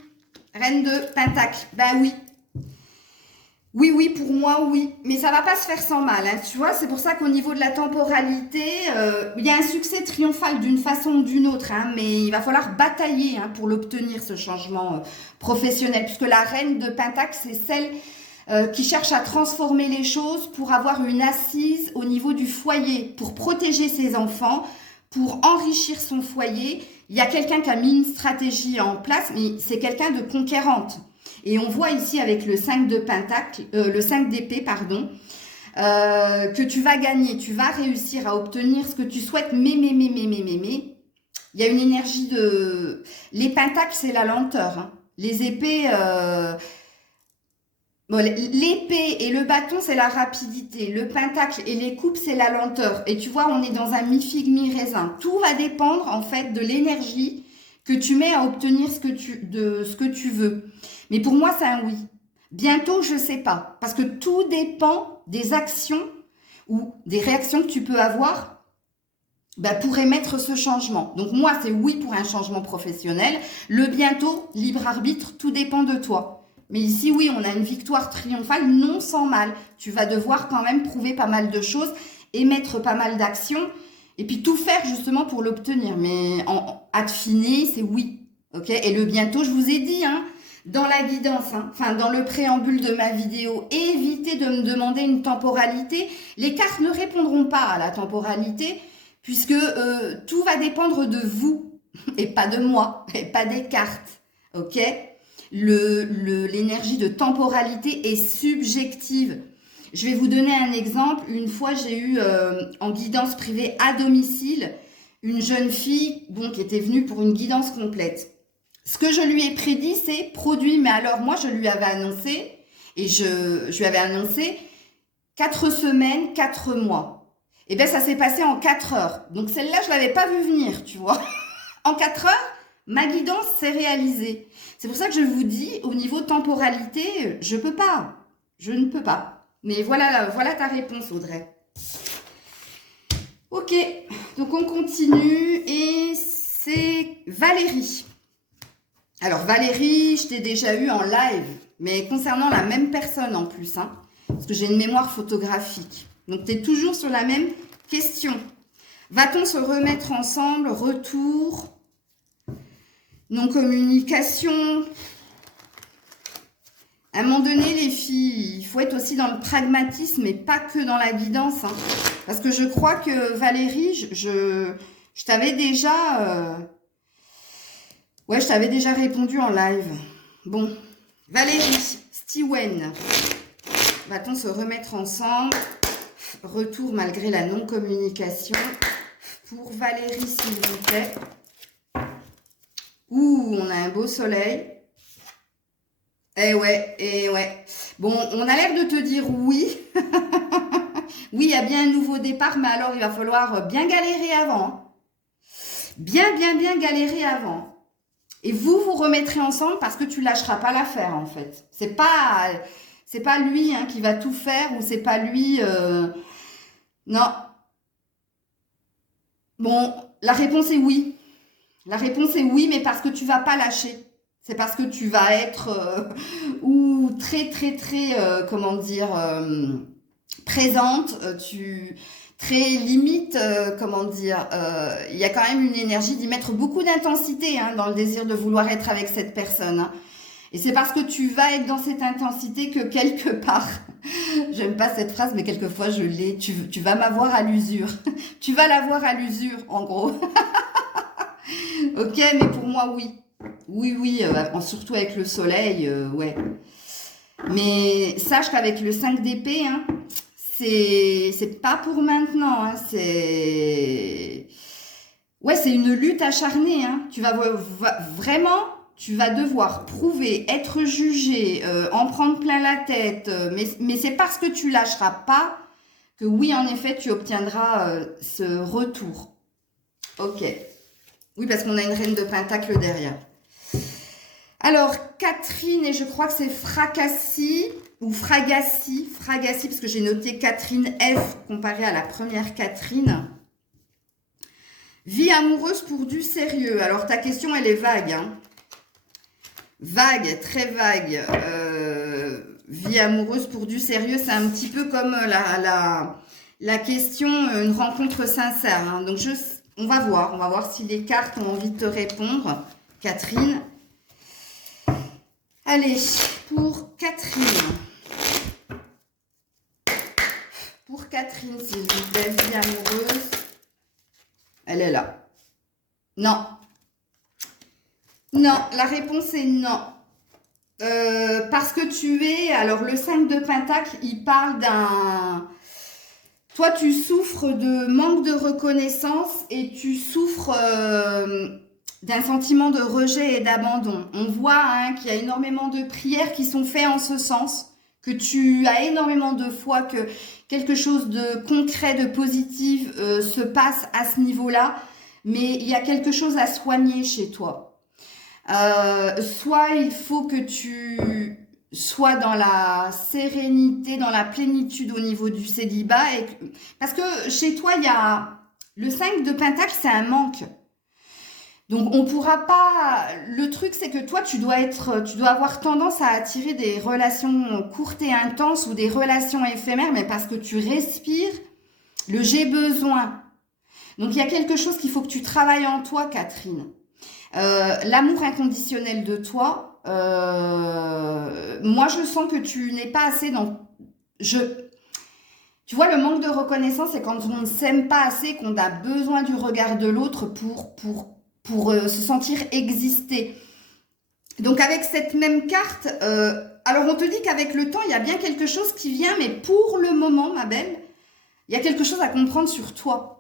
reine de Pentacle, ben oui. Oui, pour moi, oui. Mais ça va pas se faire sans mal, tu vois. C'est pour ça qu'au niveau de la temporalité, il y a un succès triomphal d'une façon ou d'une autre, mais il va falloir batailler pour l'obtenir, ce changement professionnel. Puisque la reine de Pentacle, c'est celle qui cherche à transformer les choses pour avoir une assise au niveau du foyer, pour protéger ses enfants, pour enrichir son foyer. Il y a quelqu'un qui a mis une stratégie en place, mais c'est quelqu'un de conquérante. Et on voit ici avec le 5 de Pentacle, le 5 d'épée, pardon, que tu vas gagner, tu vas réussir à obtenir ce que tu souhaites, mais. Il y a une énergie de... Les pentacles, c'est la lenteur. Hein. Les épées... Bon, l'épée et le bâton, c'est la rapidité. Le pentacle et les coupes, c'est la lenteur. Et tu vois, on est dans un mi-figue, mi-raisin. Tout va dépendre, en fait, de l'énergie que tu mets à obtenir ce que tu veux. Mais pour moi, c'est un oui. Bientôt, je sais pas. Parce que tout dépend des actions ou des réactions que tu peux avoir pour émettre ce changement. Donc moi, c'est oui pour un changement professionnel. Le bientôt, libre arbitre, tout dépend de toi. Mais ici, oui, on a une victoire triomphale, non sans mal. Tu vas devoir quand même prouver pas mal de choses, émettre pas mal d'actions, et puis tout faire justement pour l'obtenir. Mais à te finir, c'est oui. Ok. Et le bientôt, je vous ai dit, hein, dans la guidance, hein, enfin dans le préambule de ma vidéo, évitez de me demander une temporalité. Les cartes ne répondront pas à la temporalité, puisque tout va dépendre de vous, et pas de moi, et pas des cartes. Ok. L'énergie de temporalité est subjective. Je vais vous donner un exemple. Une fois, j'ai eu en guidance privée à domicile une jeune fille qui était venue pour une guidance complète. Ce que je lui ai prédit, c'est produit. Mais alors, moi, je lui avais annoncé, et je lui avais annoncé 4 semaines, 4 mois. Et bien, ça s'est passé en 4 heures. Donc, celle-là, je ne l'avais pas vue venir, tu vois. En 4 heures, ma guidance s'est réalisée. C'est pour ça que je vous dis, au niveau temporalité, je peux pas. Je ne peux pas. Mais voilà ta réponse, Audrey. Ok, donc on continue et c'est Valérie. Alors Valérie, je t'ai déjà eu en live, mais concernant la même personne en plus, hein, parce que j'ai une mémoire photographique. Donc tu es toujours sur la même question. Va-t-on se remettre ensemble? Retour? Non-communication. À un moment donné, les filles, il faut être aussi dans le pragmatisme et pas que dans la guidance. Hein. Parce que je crois que Valérie, je t'avais déjà... je t'avais déjà répondu en live. Bon, Valérie, Stewen, va-t-on se remettre ensemble? Retour malgré la non-communication. Pour Valérie, s'il vous plaît. Ouh, on a un beau soleil. Eh ouais. Bon, on a l'air de te dire oui. Oui, il y a bien un nouveau départ, mais alors il va falloir bien galérer avant. Bien galérer avant. Et vous remettrez ensemble parce que tu lâcheras pas l'affaire, en fait. C'est pas lui qui va tout faire ou c'est pas lui... Non. Bon, la réponse est oui. La réponse est oui, mais parce que tu vas pas lâcher. C'est parce que tu vas être ou très comment dire présente, très limite, comment dire, il y a quand même une énergie d'y mettre beaucoup d'intensité dans le désir de vouloir être avec cette personne. Hein. Et c'est parce que tu vas être dans cette intensité que quelque part, j'aime pas cette phrase, mais quelquefois je l'ai, tu vas m'avoir à l'usure. Tu vas l'avoir à l'usure, en gros. Ok, mais pour moi, oui. Oui, surtout avec le soleil, ouais. Mais sache qu'avec le 5 d'épée, c'est pas pour maintenant, c'est une lutte acharnée, Tu vas vraiment, tu vas devoir prouver, être jugé, en prendre plein la tête, mais c'est parce que tu lâcheras pas que oui, en effet, tu obtiendras ce retour. Ok. Oui, parce qu'on a une reine de pentacle derrière. Alors, Catherine, et je crois que c'est Fracassi, ou Fragassi, parce que j'ai noté Catherine F, comparée à la première Catherine. Vie amoureuse pour du sérieux. Alors, ta question, elle est vague. Vague, très vague. Vie amoureuse pour du sérieux, c'est un petit peu comme la question, une rencontre sincère. Donc, on va voir si les cartes ont envie de te répondre. Catherine. Allez, pour Catherine. Catherine, s'il vous plaît, vie amoureuse. Elle est là. Non. Non, la réponse est non. Parce que tu es... Alors, le 5 de Pentacle, il parle d'un... Toi, tu souffres de manque de reconnaissance et tu souffres d'un sentiment de rejet et d'abandon. On voit hein, qu'il y a énormément de prières qui sont faites en ce sens, que tu as énormément de foi, que quelque chose de concret, de positif se passe à ce niveau-là, mais il y a quelque chose à soigner chez toi. Soit il faut que tu sois dans la sérénité, dans la plénitude au niveau du célibat, parce que chez toi, il y a le 5 de Pentacle, c'est un manque. Donc, on pourra pas... Le truc, c'est que toi, tu dois avoir tendance à attirer des relations courtes et intenses ou des relations éphémères, mais parce que tu respires le j'ai besoin. Donc, il y a quelque chose qu'il faut que tu travailles en toi, Catherine. L'amour inconditionnel de toi, moi, je sens que tu n'es pas assez dans... Tu vois, le manque de reconnaissance, c'est quand on ne s'aime pas assez, qu'on a besoin du regard de l'autre pour se sentir exister. Donc, avec cette même carte, alors on te dit qu'avec le temps, il y a bien quelque chose qui vient, mais pour le moment, ma belle, il y a quelque chose à comprendre sur toi.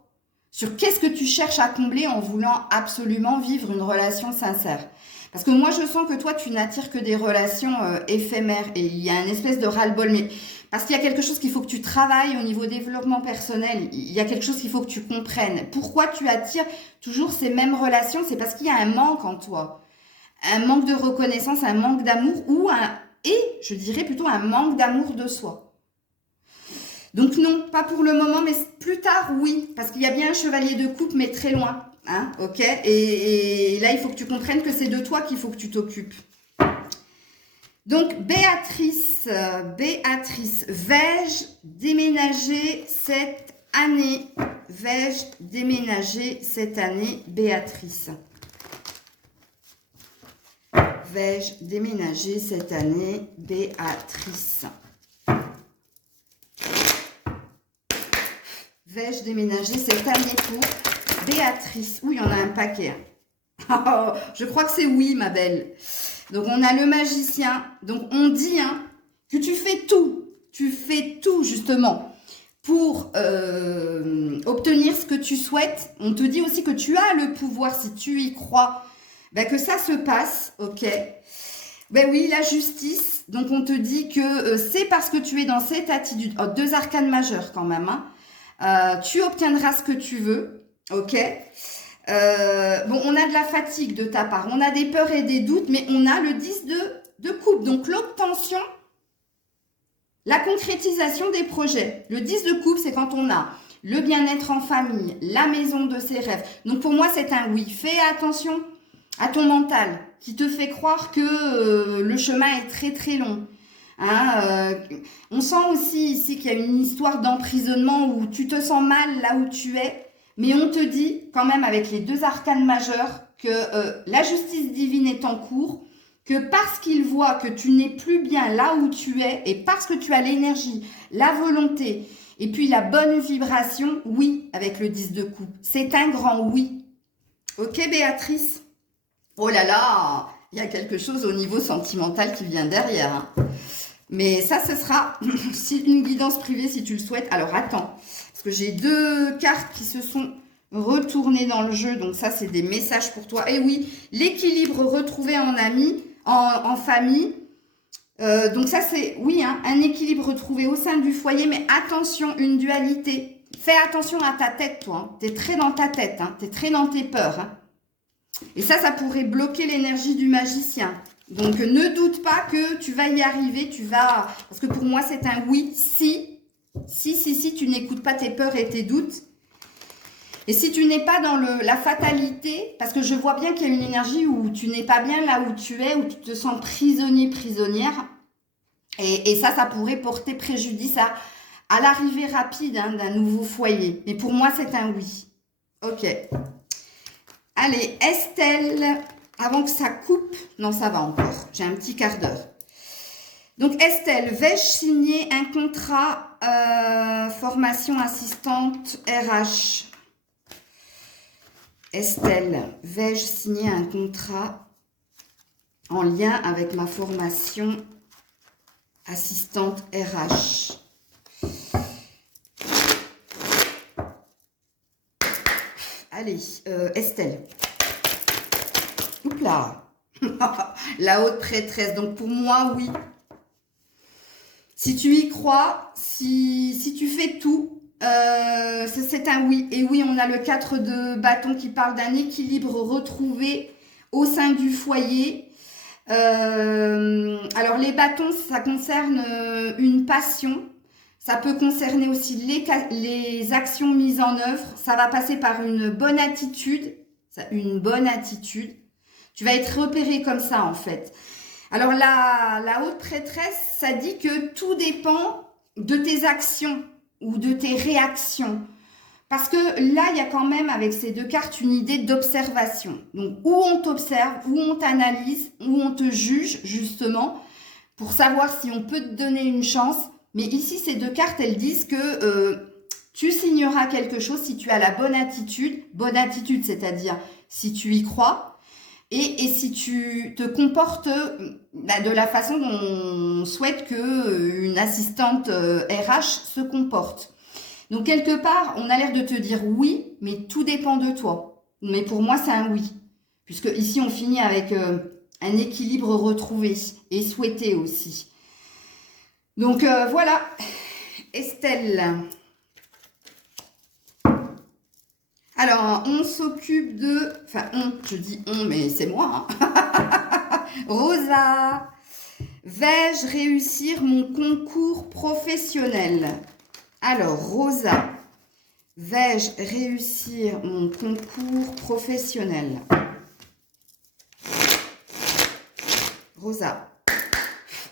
Sur qu'est-ce que tu cherches à combler en voulant absolument vivre une relation sincère. Parce que moi, je sens que toi, tu n'attires que des relations éphémères. Et il y a une espèce de ras-le-bol. Mais parce qu'il y a quelque chose qu'il faut que tu travailles au niveau développement personnel. Il y a quelque chose qu'il faut que tu comprennes. Pourquoi tu attires toujours ces mêmes relations? C'est parce qu'il y a un manque en toi. Un manque de reconnaissance, un manque d'amour et je dirais plutôt un manque d'amour de soi. Donc non, pas pour le moment, mais plus tard, oui. Parce qu'il y a bien un chevalier de coupe, mais très loin. Hein, ok, et là, il faut que tu comprennes que c'est de toi qu'il faut que tu t'occupes. Donc, Béatrice, vais-je déménager cette année? Vais-je déménager cette année, Béatrice? Vais-je déménager cette année, Béatrice? Vais-je déménager cette année pour Béatrice? Oui, il y en a un paquet. Oh, je crois que c'est oui, ma belle. Donc, on a le magicien. Donc, on dit hein, que tu fais tout. Tu fais tout, justement, pour obtenir ce que tu souhaites. On te dit aussi que tu as le pouvoir, si tu y crois, ben, que ça se passe. Ok. Ben oui, la justice. Donc, on te dit que c'est parce que tu es dans cette attitude. Oh, 2 arcanes majeures quand même, hein. Tu obtiendras ce que tu veux, ok. Bon, on a de la fatigue de ta part, on a des peurs et des doutes, mais on a le 10 de coupe. Donc, l'obtention, la concrétisation des projets. Le 10 de coupe, c'est quand on a le bien-être en famille, la maison de ses rêves. Donc, pour moi, c'est un oui. Fais attention à ton mental qui te fait croire que le chemin est très, très long. Hein, on sent aussi ici qu'il y a une histoire d'emprisonnement où tu te sens mal là où tu es, mais on te dit quand même avec les 2 arcanes majeures que la justice divine est en cours, que parce qu'il voit que tu n'es plus bien là où tu es et parce que tu as l'énergie, la volonté et puis la bonne vibration, oui, avec le 10 de coupe. C'est un grand oui. Ok, Béatrice? Oh là là, il y a quelque chose au niveau sentimental qui vient derrière, hein. Mais ça, ce sera une guidance privée si tu le souhaites. Alors, attends, parce que j'ai 2 cartes qui se sont retournées dans le jeu. Donc, ça, c'est des messages pour toi. Et oui, l'équilibre retrouvé en amis, en famille. Donc, ça, c'est, oui, hein, un équilibre retrouvé au sein du foyer. Mais attention, une dualité. Fais attention à ta tête, toi. Hein. Tu es très dans ta tête. Hein. Tu es très dans tes peurs. Hein. Et ça pourrait bloquer l'énergie du magicien. Donc, ne doute pas que tu vas y arriver, parce que pour moi, c'est un oui, si tu n'écoutes pas tes peurs et tes doutes. Et si tu n'es pas dans la fatalité, parce que je vois bien qu'il y a une énergie où tu n'es pas bien là où tu es, où tu te sens prisonnier, prisonnière. Et ça pourrait porter préjudice à l'arrivée rapide hein, d'un nouveau foyer. Mais pour moi, c'est un oui. Ok. Allez, Estelle... Avant que ça coupe, non, ça va encore. J'ai un petit quart d'heure. Donc Estelle, vais-je signer un contrat formation assistante RH? Estelle, vais-je signer un contrat en lien avec ma formation assistante RH? Allez, Estelle. Oups là. La haute prêtresse. Donc pour moi, oui. Si tu y crois, si tu fais tout, c'est un oui. Et oui, on a le 4 de bâton qui parle d'un équilibre retrouvé au sein du foyer. Alors les bâtons, ça concerne une passion. Ça peut concerner aussi les actions mises en œuvre. Ça va passer par une bonne attitude. Une bonne attitude. Tu vas être repéré comme ça en fait. Alors la haute prêtresse, ça dit que tout dépend de tes actions ou de tes réactions. Parce que là, il y a quand même avec ces deux cartes une idée d'observation. Donc où on t'observe, où on t'analyse, où on te juge justement pour savoir si on peut te donner une chance. Mais ici, ces deux cartes, elles disent que tu signeras quelque chose si tu as la bonne attitude. Bonne attitude, c'est-à-dire si tu y crois. Et si tu te comportes de la façon dont on souhaite qu'une assistante RH se comporte. Donc, quelque part, on a l'air de te dire oui, mais tout dépend de toi. Mais pour moi, c'est un oui. Puisque ici, on finit avec un équilibre retrouvé et souhaité aussi. Donc, voilà. Estelle. Alors, on s'occupe de... Enfin, je dis on, mais c'est moi. Hein. Rosa, vais-je réussir mon concours professionnel? Alors, Rosa, vais-je réussir mon concours professionnel? Rosa,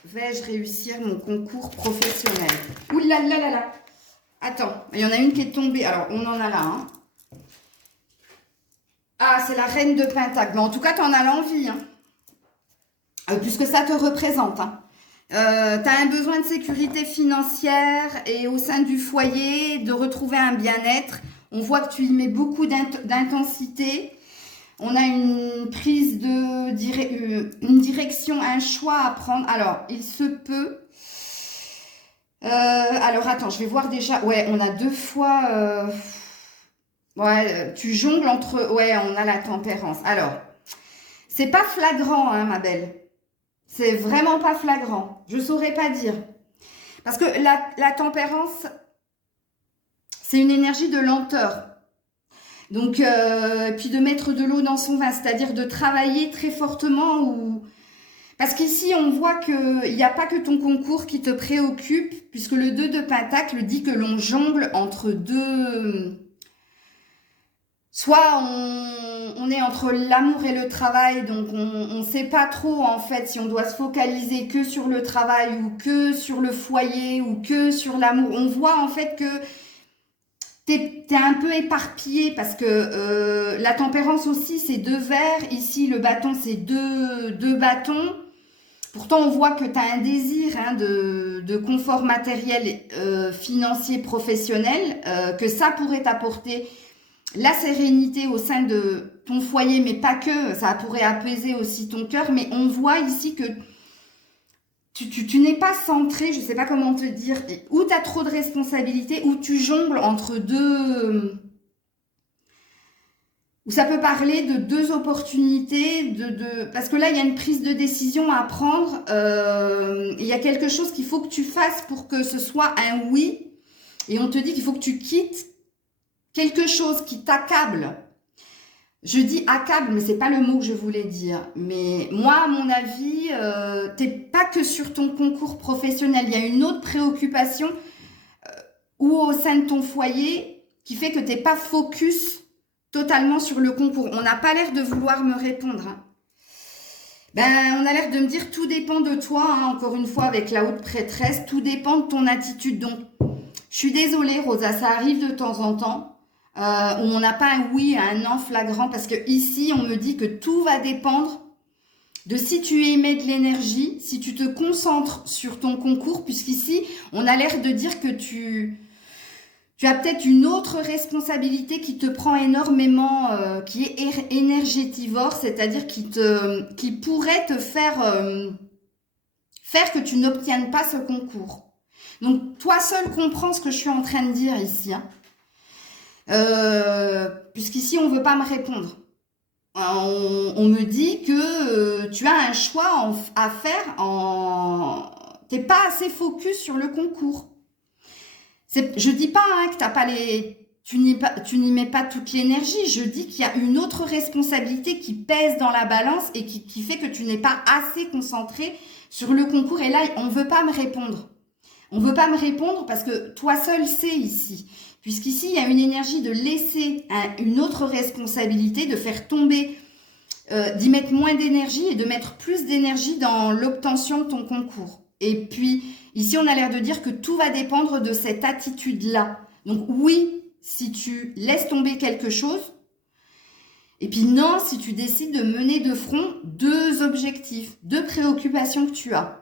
vais-je réussir mon concours professionnel? Ouh là là là là. Attends, il y en a une qui est tombée. Alors, on en a là, hein. Ah, c'est la reine de Pentacle. Mais en tout cas, tu en as l'envie, hein. Puisque ça te représente. Hein. Tu as un besoin de sécurité financière et au sein du foyer, de retrouver un bien-être. On voit que tu y mets beaucoup d'intensité. On a une prise une direction, un choix à prendre. Alors, il se peut... alors, attends, je vais voir déjà. Ouais, on a deux fois... Ouais, tu jongles entre... Ouais, on a la tempérance. Alors, c'est pas flagrant, hein, ma belle. C'est vraiment pas flagrant. Je saurais pas dire. Parce que la tempérance, c'est une énergie de lenteur. Donc, puis de mettre de l'eau dans son vin, c'est-à-dire de travailler très fortement ou... Parce qu'ici, on voit qu'il n'y a pas que ton concours qui te préoccupe, puisque le 2 de Pentacle dit que l'on jongle entre deux... Soit on est entre l'amour et le travail, donc on ne sait pas trop en fait si on doit se focaliser que sur le travail ou que sur le foyer ou que sur l'amour. On voit en fait que t'es un peu éparpillé parce que la tempérance aussi c'est 2 verres, ici le bâton c'est deux bâtons. Pourtant on voit que tu as un désir hein, de confort matériel, financier, professionnel, que ça pourrait t'apporter la sérénité au sein de ton foyer, mais pas que, ça pourrait apaiser aussi ton cœur, mais on voit ici que tu n'es pas centré, je ne sais pas comment te dire, ou tu as trop de responsabilités, ou tu jongles entre deux... Ou ça peut parler de 2 opportunités, parce que là, il y a une prise de décision à prendre, il y a quelque chose qu'il faut que tu fasses pour que ce soit un oui, et on te dit qu'il faut que tu quittes quelque chose qui t'accable. Je dis accable, mais c'est pas le mot que je voulais dire. Mais moi, à mon avis, t'es pas que sur ton concours professionnel. Il y a une autre préoccupation ou au sein de ton foyer qui fait que t'es pas focus totalement sur le concours. On n'a pas l'air de vouloir me répondre. Hein. Ben, on a l'air de me dire tout dépend de toi. Hein, encore une fois, avec la haute prêtresse, tout dépend de ton attitude. Donc, je suis désolée, Rosa, ça arrive de temps en temps. Où on n'a pas un oui, un non flagrant, parce que ici on me dit que tout va dépendre de si tu émets de l'énergie, si tu te concentres sur ton concours, puisqu'ici, on a l'air de dire que tu as peut-être une autre responsabilité qui te prend énormément, qui est énergétivore, c'est-à-dire qui pourrait te faire que tu n'obtiennes pas ce concours. Donc, toi seul comprends ce que je suis en train de dire ici. Hein. Puisqu'ici, on ne veut pas me répondre. On me dit que tu as un choix à faire. Tu n'es pas assez focus sur le concours. Je dis pas que t'as pas tu n'y mets pas toute l'énergie. Je dis qu'il y a une autre responsabilité qui pèse dans la balance et qui fait que tu n'es pas assez concentré sur le concours. Et là, on ne veut pas me répondre. On ne veut pas me répondre parce que toi seul sais ici. Puisqu'ici, il y a une énergie de laisser une autre responsabilité, de faire tomber, d'y mettre moins d'énergie et de mettre plus d'énergie dans l'obtention de ton concours. Et puis, ici, on a l'air de dire que tout va dépendre de cette attitude-là. Donc oui, si tu laisses tomber quelque chose, et puis non, si tu décides de mener de front 2 objectifs, 2 préoccupations que tu as.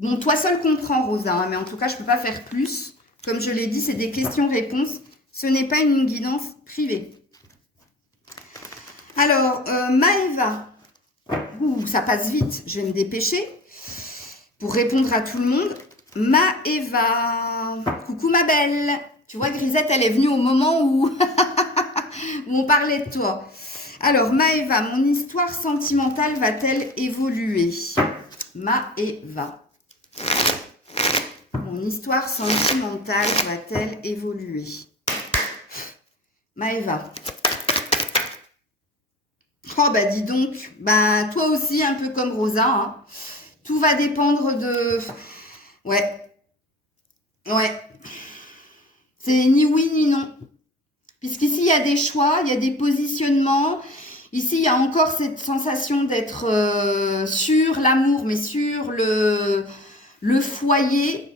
Bon, toi seul comprends, Rosa, hein, mais en tout cas, je ne peux pas faire plus. Comme je l'ai dit, c'est des questions-réponses. Ce n'est pas une guidance privée. Alors, Maëva, ça passe vite, je vais me dépêcher pour répondre à tout le monde. Maëva, coucou ma belle. Tu vois, Grisette, elle est venue au moment où on parlait de toi. Alors, Maëva, mon histoire sentimentale va-t-elle évoluer? Maëva. Mon histoire sentimentale va-t-elle évoluer? Maëva. Oh, bah dis donc. Bah, toi aussi, un peu comme Rosa. Hein. Tout va dépendre de... Ouais. Ouais. C'est ni oui ni non. Puisqu'ici, il y a des choix, il y a des positionnements. Ici, il y a encore cette sensation d'être sur l'amour, mais sur le foyer.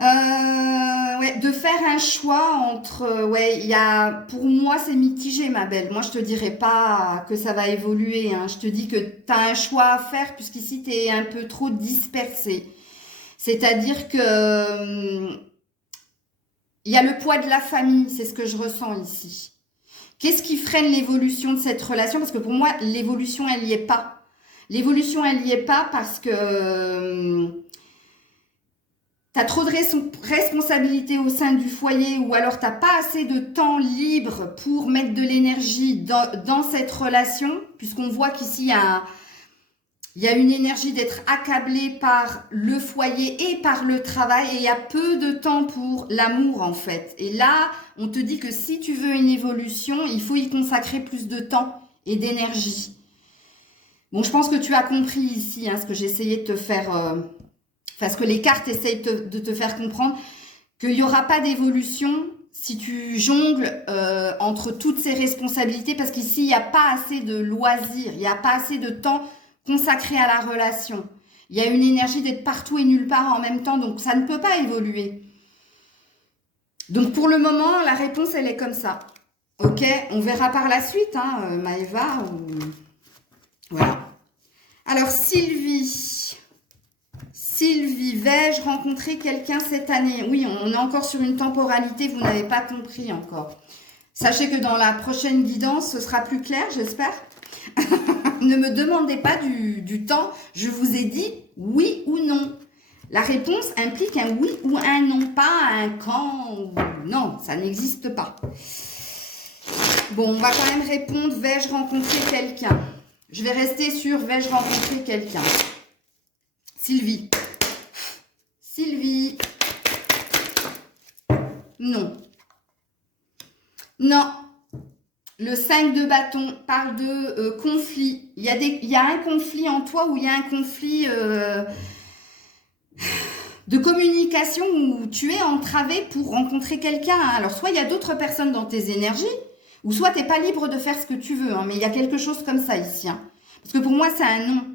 Ouais, de faire un choix entre... ouais, il y a... Pour moi, c'est mitigé, ma belle. Moi, je te dirais pas que ça va évoluer. Hein. Je te dis que tu as un choix à faire puisqu'ici, tu es un peu trop dispersé. C'est-à-dire que... il y a le poids de la famille, c'est ce que je ressens ici. Qu'est-ce qui freine l'évolution de cette relation? Parce que pour moi, l'évolution, elle n'y est pas. L'évolution, elle n'y est pas parce que tu as trop de responsabilités au sein du foyer ou alors tu n'as pas assez de temps libre pour mettre de l'énergie dans cette relation, puisqu'on voit qu'ici, il y a une énergie d'être accablé par le foyer et par le travail et il y a peu de temps pour l'amour en fait. Et là, on te dit que si tu veux une évolution, il faut y consacrer plus de temps et d'énergie. Bon, je pense que tu as compris ici hein, ce que j'essayais de te faire, parce que les cartes essayent de te faire comprendre qu'il n'y aura pas d'évolution si tu jongles entre toutes ces responsabilités parce qu'ici, il n'y a pas assez de loisirs, il n'y a pas assez de temps consacré à la relation. Il y a une énergie d'être partout et nulle part en même temps, donc ça ne peut pas évoluer. Donc pour le moment, la réponse, elle est comme ça. Ok, on verra par la suite, hein, Maëva. Voilà. Alors Sylvie, vais-je rencontrer quelqu'un cette année? Oui, on est encore sur une temporalité, vous n'avez pas compris encore. Sachez que dans la prochaine guidance, ce sera plus clair, j'espère. Ne me demandez pas du temps, je vous ai dit oui ou non. La réponse implique un oui ou un non, pas un quand. Non, ça n'existe pas. Bon, on va quand même répondre, vais-je rencontrer quelqu'un? Je vais rester sur vais-je rencontrer quelqu'un? Sylvie. Sylvie. Non. Non. Le 5 de bâton parle de conflit. Il y a un conflit en toi ou il y a un conflit de communication où tu es entravé pour rencontrer quelqu'un. Alors, soit il y a d'autres personnes dans tes énergies, ou soit tu n'es pas libre de faire ce que tu veux. Hein, mais il y a quelque chose comme ça ici. Hein. Parce que pour moi, c'est un non.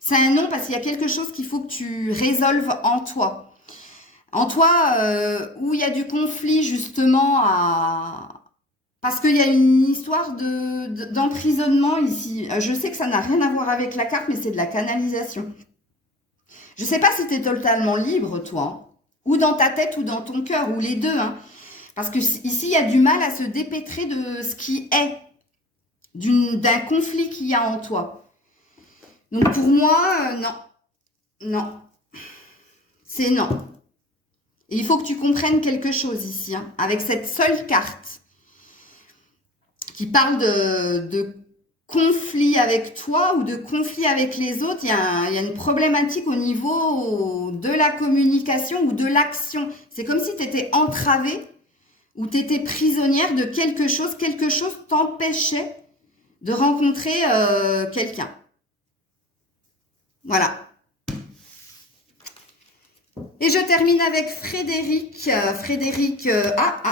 C'est un non parce qu'il y a quelque chose qu'il faut que tu résolves en toi. En toi, où il y a du conflit justement Parce qu'il y a une histoire d'emprisonnement ici. Je sais que ça n'a rien à voir avec la carte, mais c'est de la canalisation. Je ne sais pas si tu es totalement libre, toi, hein, ou dans ta tête ou dans ton cœur, ou les deux. Hein, parce que ici, il y a du mal à se dépêtrer de ce qui est, d'un conflit qu'il y a en toi. Donc pour moi, non. Non. C'est non. Et il faut que tu comprennes quelque chose ici, hein, avec cette seule carte qui parle de conflit avec toi ou de conflit avec les autres. Il y a une problématique au niveau de la communication ou de l'action. C'est comme si tu étais entravée ou tu étais prisonnière de quelque chose t'empêchait de rencontrer quelqu'un. Voilà. Et je termine avec Frédéric.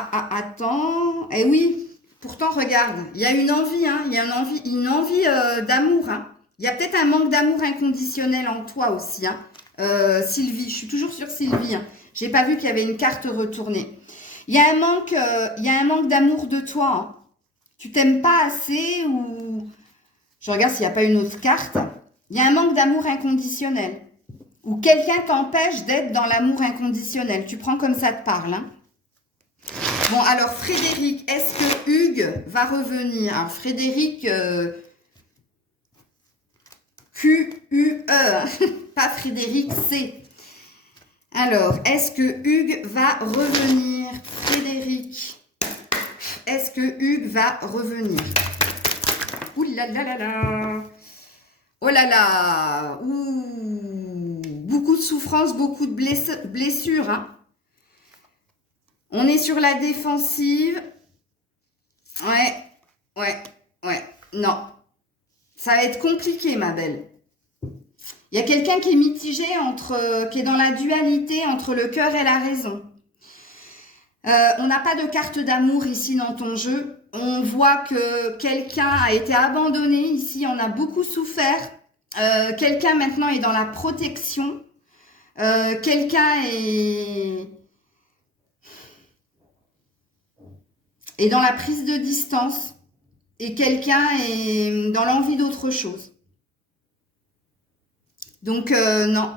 Attends. Eh oui, pourtant, regarde, il y a une envie, hein, il y a une envie d'amour. Hein. Il y a peut-être un manque d'amour inconditionnel en toi aussi. Hein. Sylvie, je suis toujours sur Sylvie. Hein. J'ai pas vu qu'il y avait une carte retournée. Il y a un manque d'amour de toi. Hein. Tu t'aimes pas assez ou... Je regarde s'il n'y a pas une autre carte. Il y a un manque d'amour inconditionnel. Ou quelqu'un t'empêche d'être dans l'amour inconditionnel. Tu prends comme ça te parle. Hein. Bon, alors Frédéric, est-ce que Hugues va revenir? Alors Frédéric, Q-U-E, pas Frédéric C. Alors, est-ce que Hugues va revenir? Frédéric, est-ce que Hugues va revenir? Ouh là là là là. Oh là là. Ouh. Beaucoup de souffrance, beaucoup de blessures. Hein. On est sur la défensive. Ouais. Non. Ça va être compliqué, ma belle. Il y a quelqu'un qui est mitigé qui est dans la dualité entre le cœur et la raison. On n'a pas de carte d'amour ici dans ton jeu. On voit que quelqu'un a été abandonné ici. On a beaucoup souffert. Quelqu'un maintenant est dans la protection. Quelqu'un est dans la prise de distance. Et quelqu'un est dans l'envie d'autre chose. Donc, non.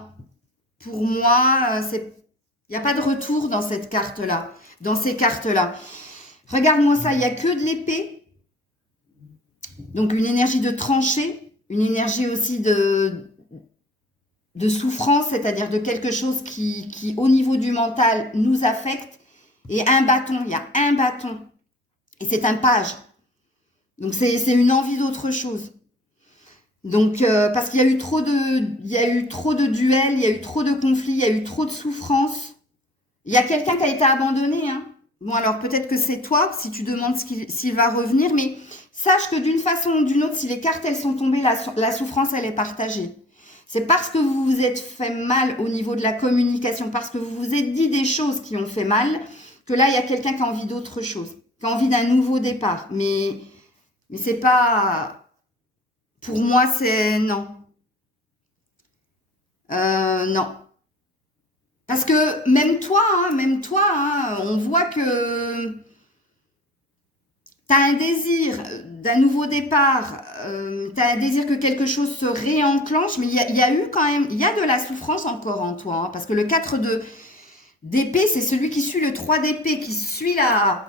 Pour moi, il n'y a pas de retour dans cette carte-là. Dans ces cartes-là. Regarde-moi ça, il n'y a que de l'épée. Donc, une énergie de tranchée. Une énergie aussi de souffrance, c'est-à-dire de quelque chose qui, au niveau du mental, nous affecte. Et un bâton, il y a un bâton. Et c'est un page. Donc, c'est une envie d'autre chose. Donc, parce qu'il y a eu trop de duels, il y a eu trop de conflits, il y a eu trop de souffrances. Il y a quelqu'un qui a été abandonné. Hein. Bon, alors peut-être que c'est toi, si tu demandes s'il va revenir. Mais sache que d'une façon ou d'une autre, si les cartes, elles sont tombées, la souffrance, elle est partagée. C'est parce que vous vous êtes fait mal au niveau de la communication, parce que vous vous êtes dit des choses qui ont fait mal, que là, il y a quelqu'un qui a envie d'autre chose, qui a envie d'un nouveau départ. Mais c'est pas... Pour moi, c'est non. Non. Parce que même toi, on voit que tu as un désir d'un nouveau départ, tu as un désir que quelque chose se réenclenche, mais il y a eu quand même, il y a de la souffrance encore en toi, hein, parce que le 4 d'épée, c'est celui qui suit le 3 d'épée, qui suit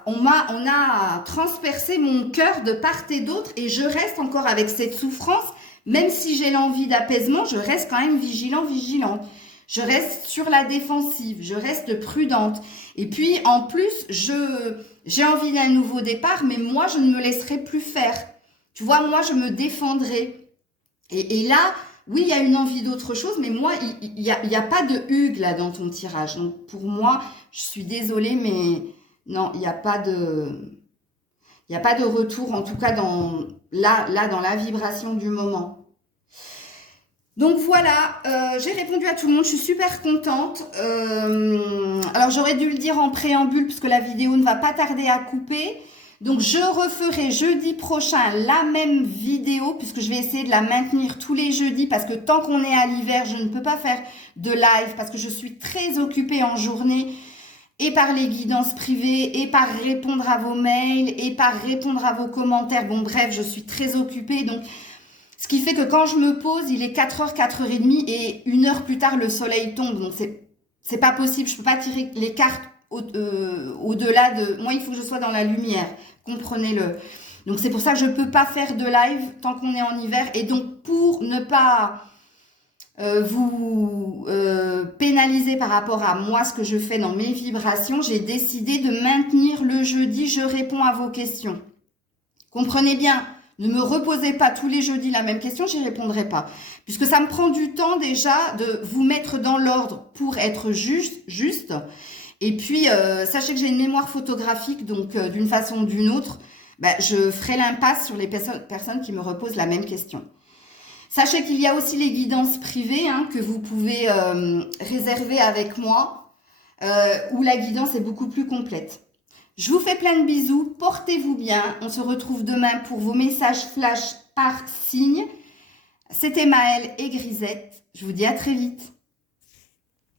on a transpercé mon cœur de part et d'autre, et je reste encore avec cette souffrance, même si j'ai l'envie d'apaisement, je reste quand même vigilante. Je reste sur la défensive, je reste prudente. Et puis, en plus, j'ai envie d'un nouveau départ, mais moi, je ne me laisserai plus faire. Tu vois, moi, je me défendrai. Et là, oui, il y a une envie d'autre chose, mais moi, il y a pas de Hugues là dans ton tirage. Donc, pour moi, je suis désolée, mais non, il n'y a pas de retour, en tout cas, dans la vibration du moment. Donc voilà, j'ai répondu à tout le monde, je suis super contente. Alors j'aurais dû le dire en préambule puisque la vidéo ne va pas tarder à couper. Donc je referai jeudi prochain la même vidéo puisque je vais essayer de la maintenir tous les jeudis parce que tant qu'on est à l'hiver, je ne peux pas faire de live parce que je suis très occupée en journée et par les guidances privées, et par répondre à vos mails, et par répondre à vos commentaires. Bon, bref, je suis très occupée, donc ce qui fait que quand je me pose, il est 4h, 4h30, et 1 heure plus tard, le soleil tombe. Donc, c'est pas possible, je peux pas tirer les cartes au-delà de... Moi, il faut que je sois dans la lumière, comprenez-le. Donc, c'est pour ça que je peux pas faire de live tant qu'on est en hiver. Et donc, pour ne pas vous pénaliser par rapport à moi, ce que je fais dans mes vibrations, j'ai décidé de maintenir le jeudi, je réponds à vos questions. Comprenez bien, ne me reposez pas tous les jeudis la même question, j'y répondrai pas. Puisque ça me prend du temps déjà de vous mettre dans l'ordre pour être juste. Et puis, sachez que j'ai une mémoire photographique, donc d'une façon ou d'une autre, je ferai l'impasse sur les personnes qui me reposent la même question. Sachez qu'il y a aussi les guidances privées que vous pouvez réserver avec moi, où la guidance est beaucoup plus complète. Je vous fais plein de bisous, portez-vous bien. On se retrouve demain pour vos messages flash par signe. C'était Maëlle et Grisette. Je vous dis à très vite.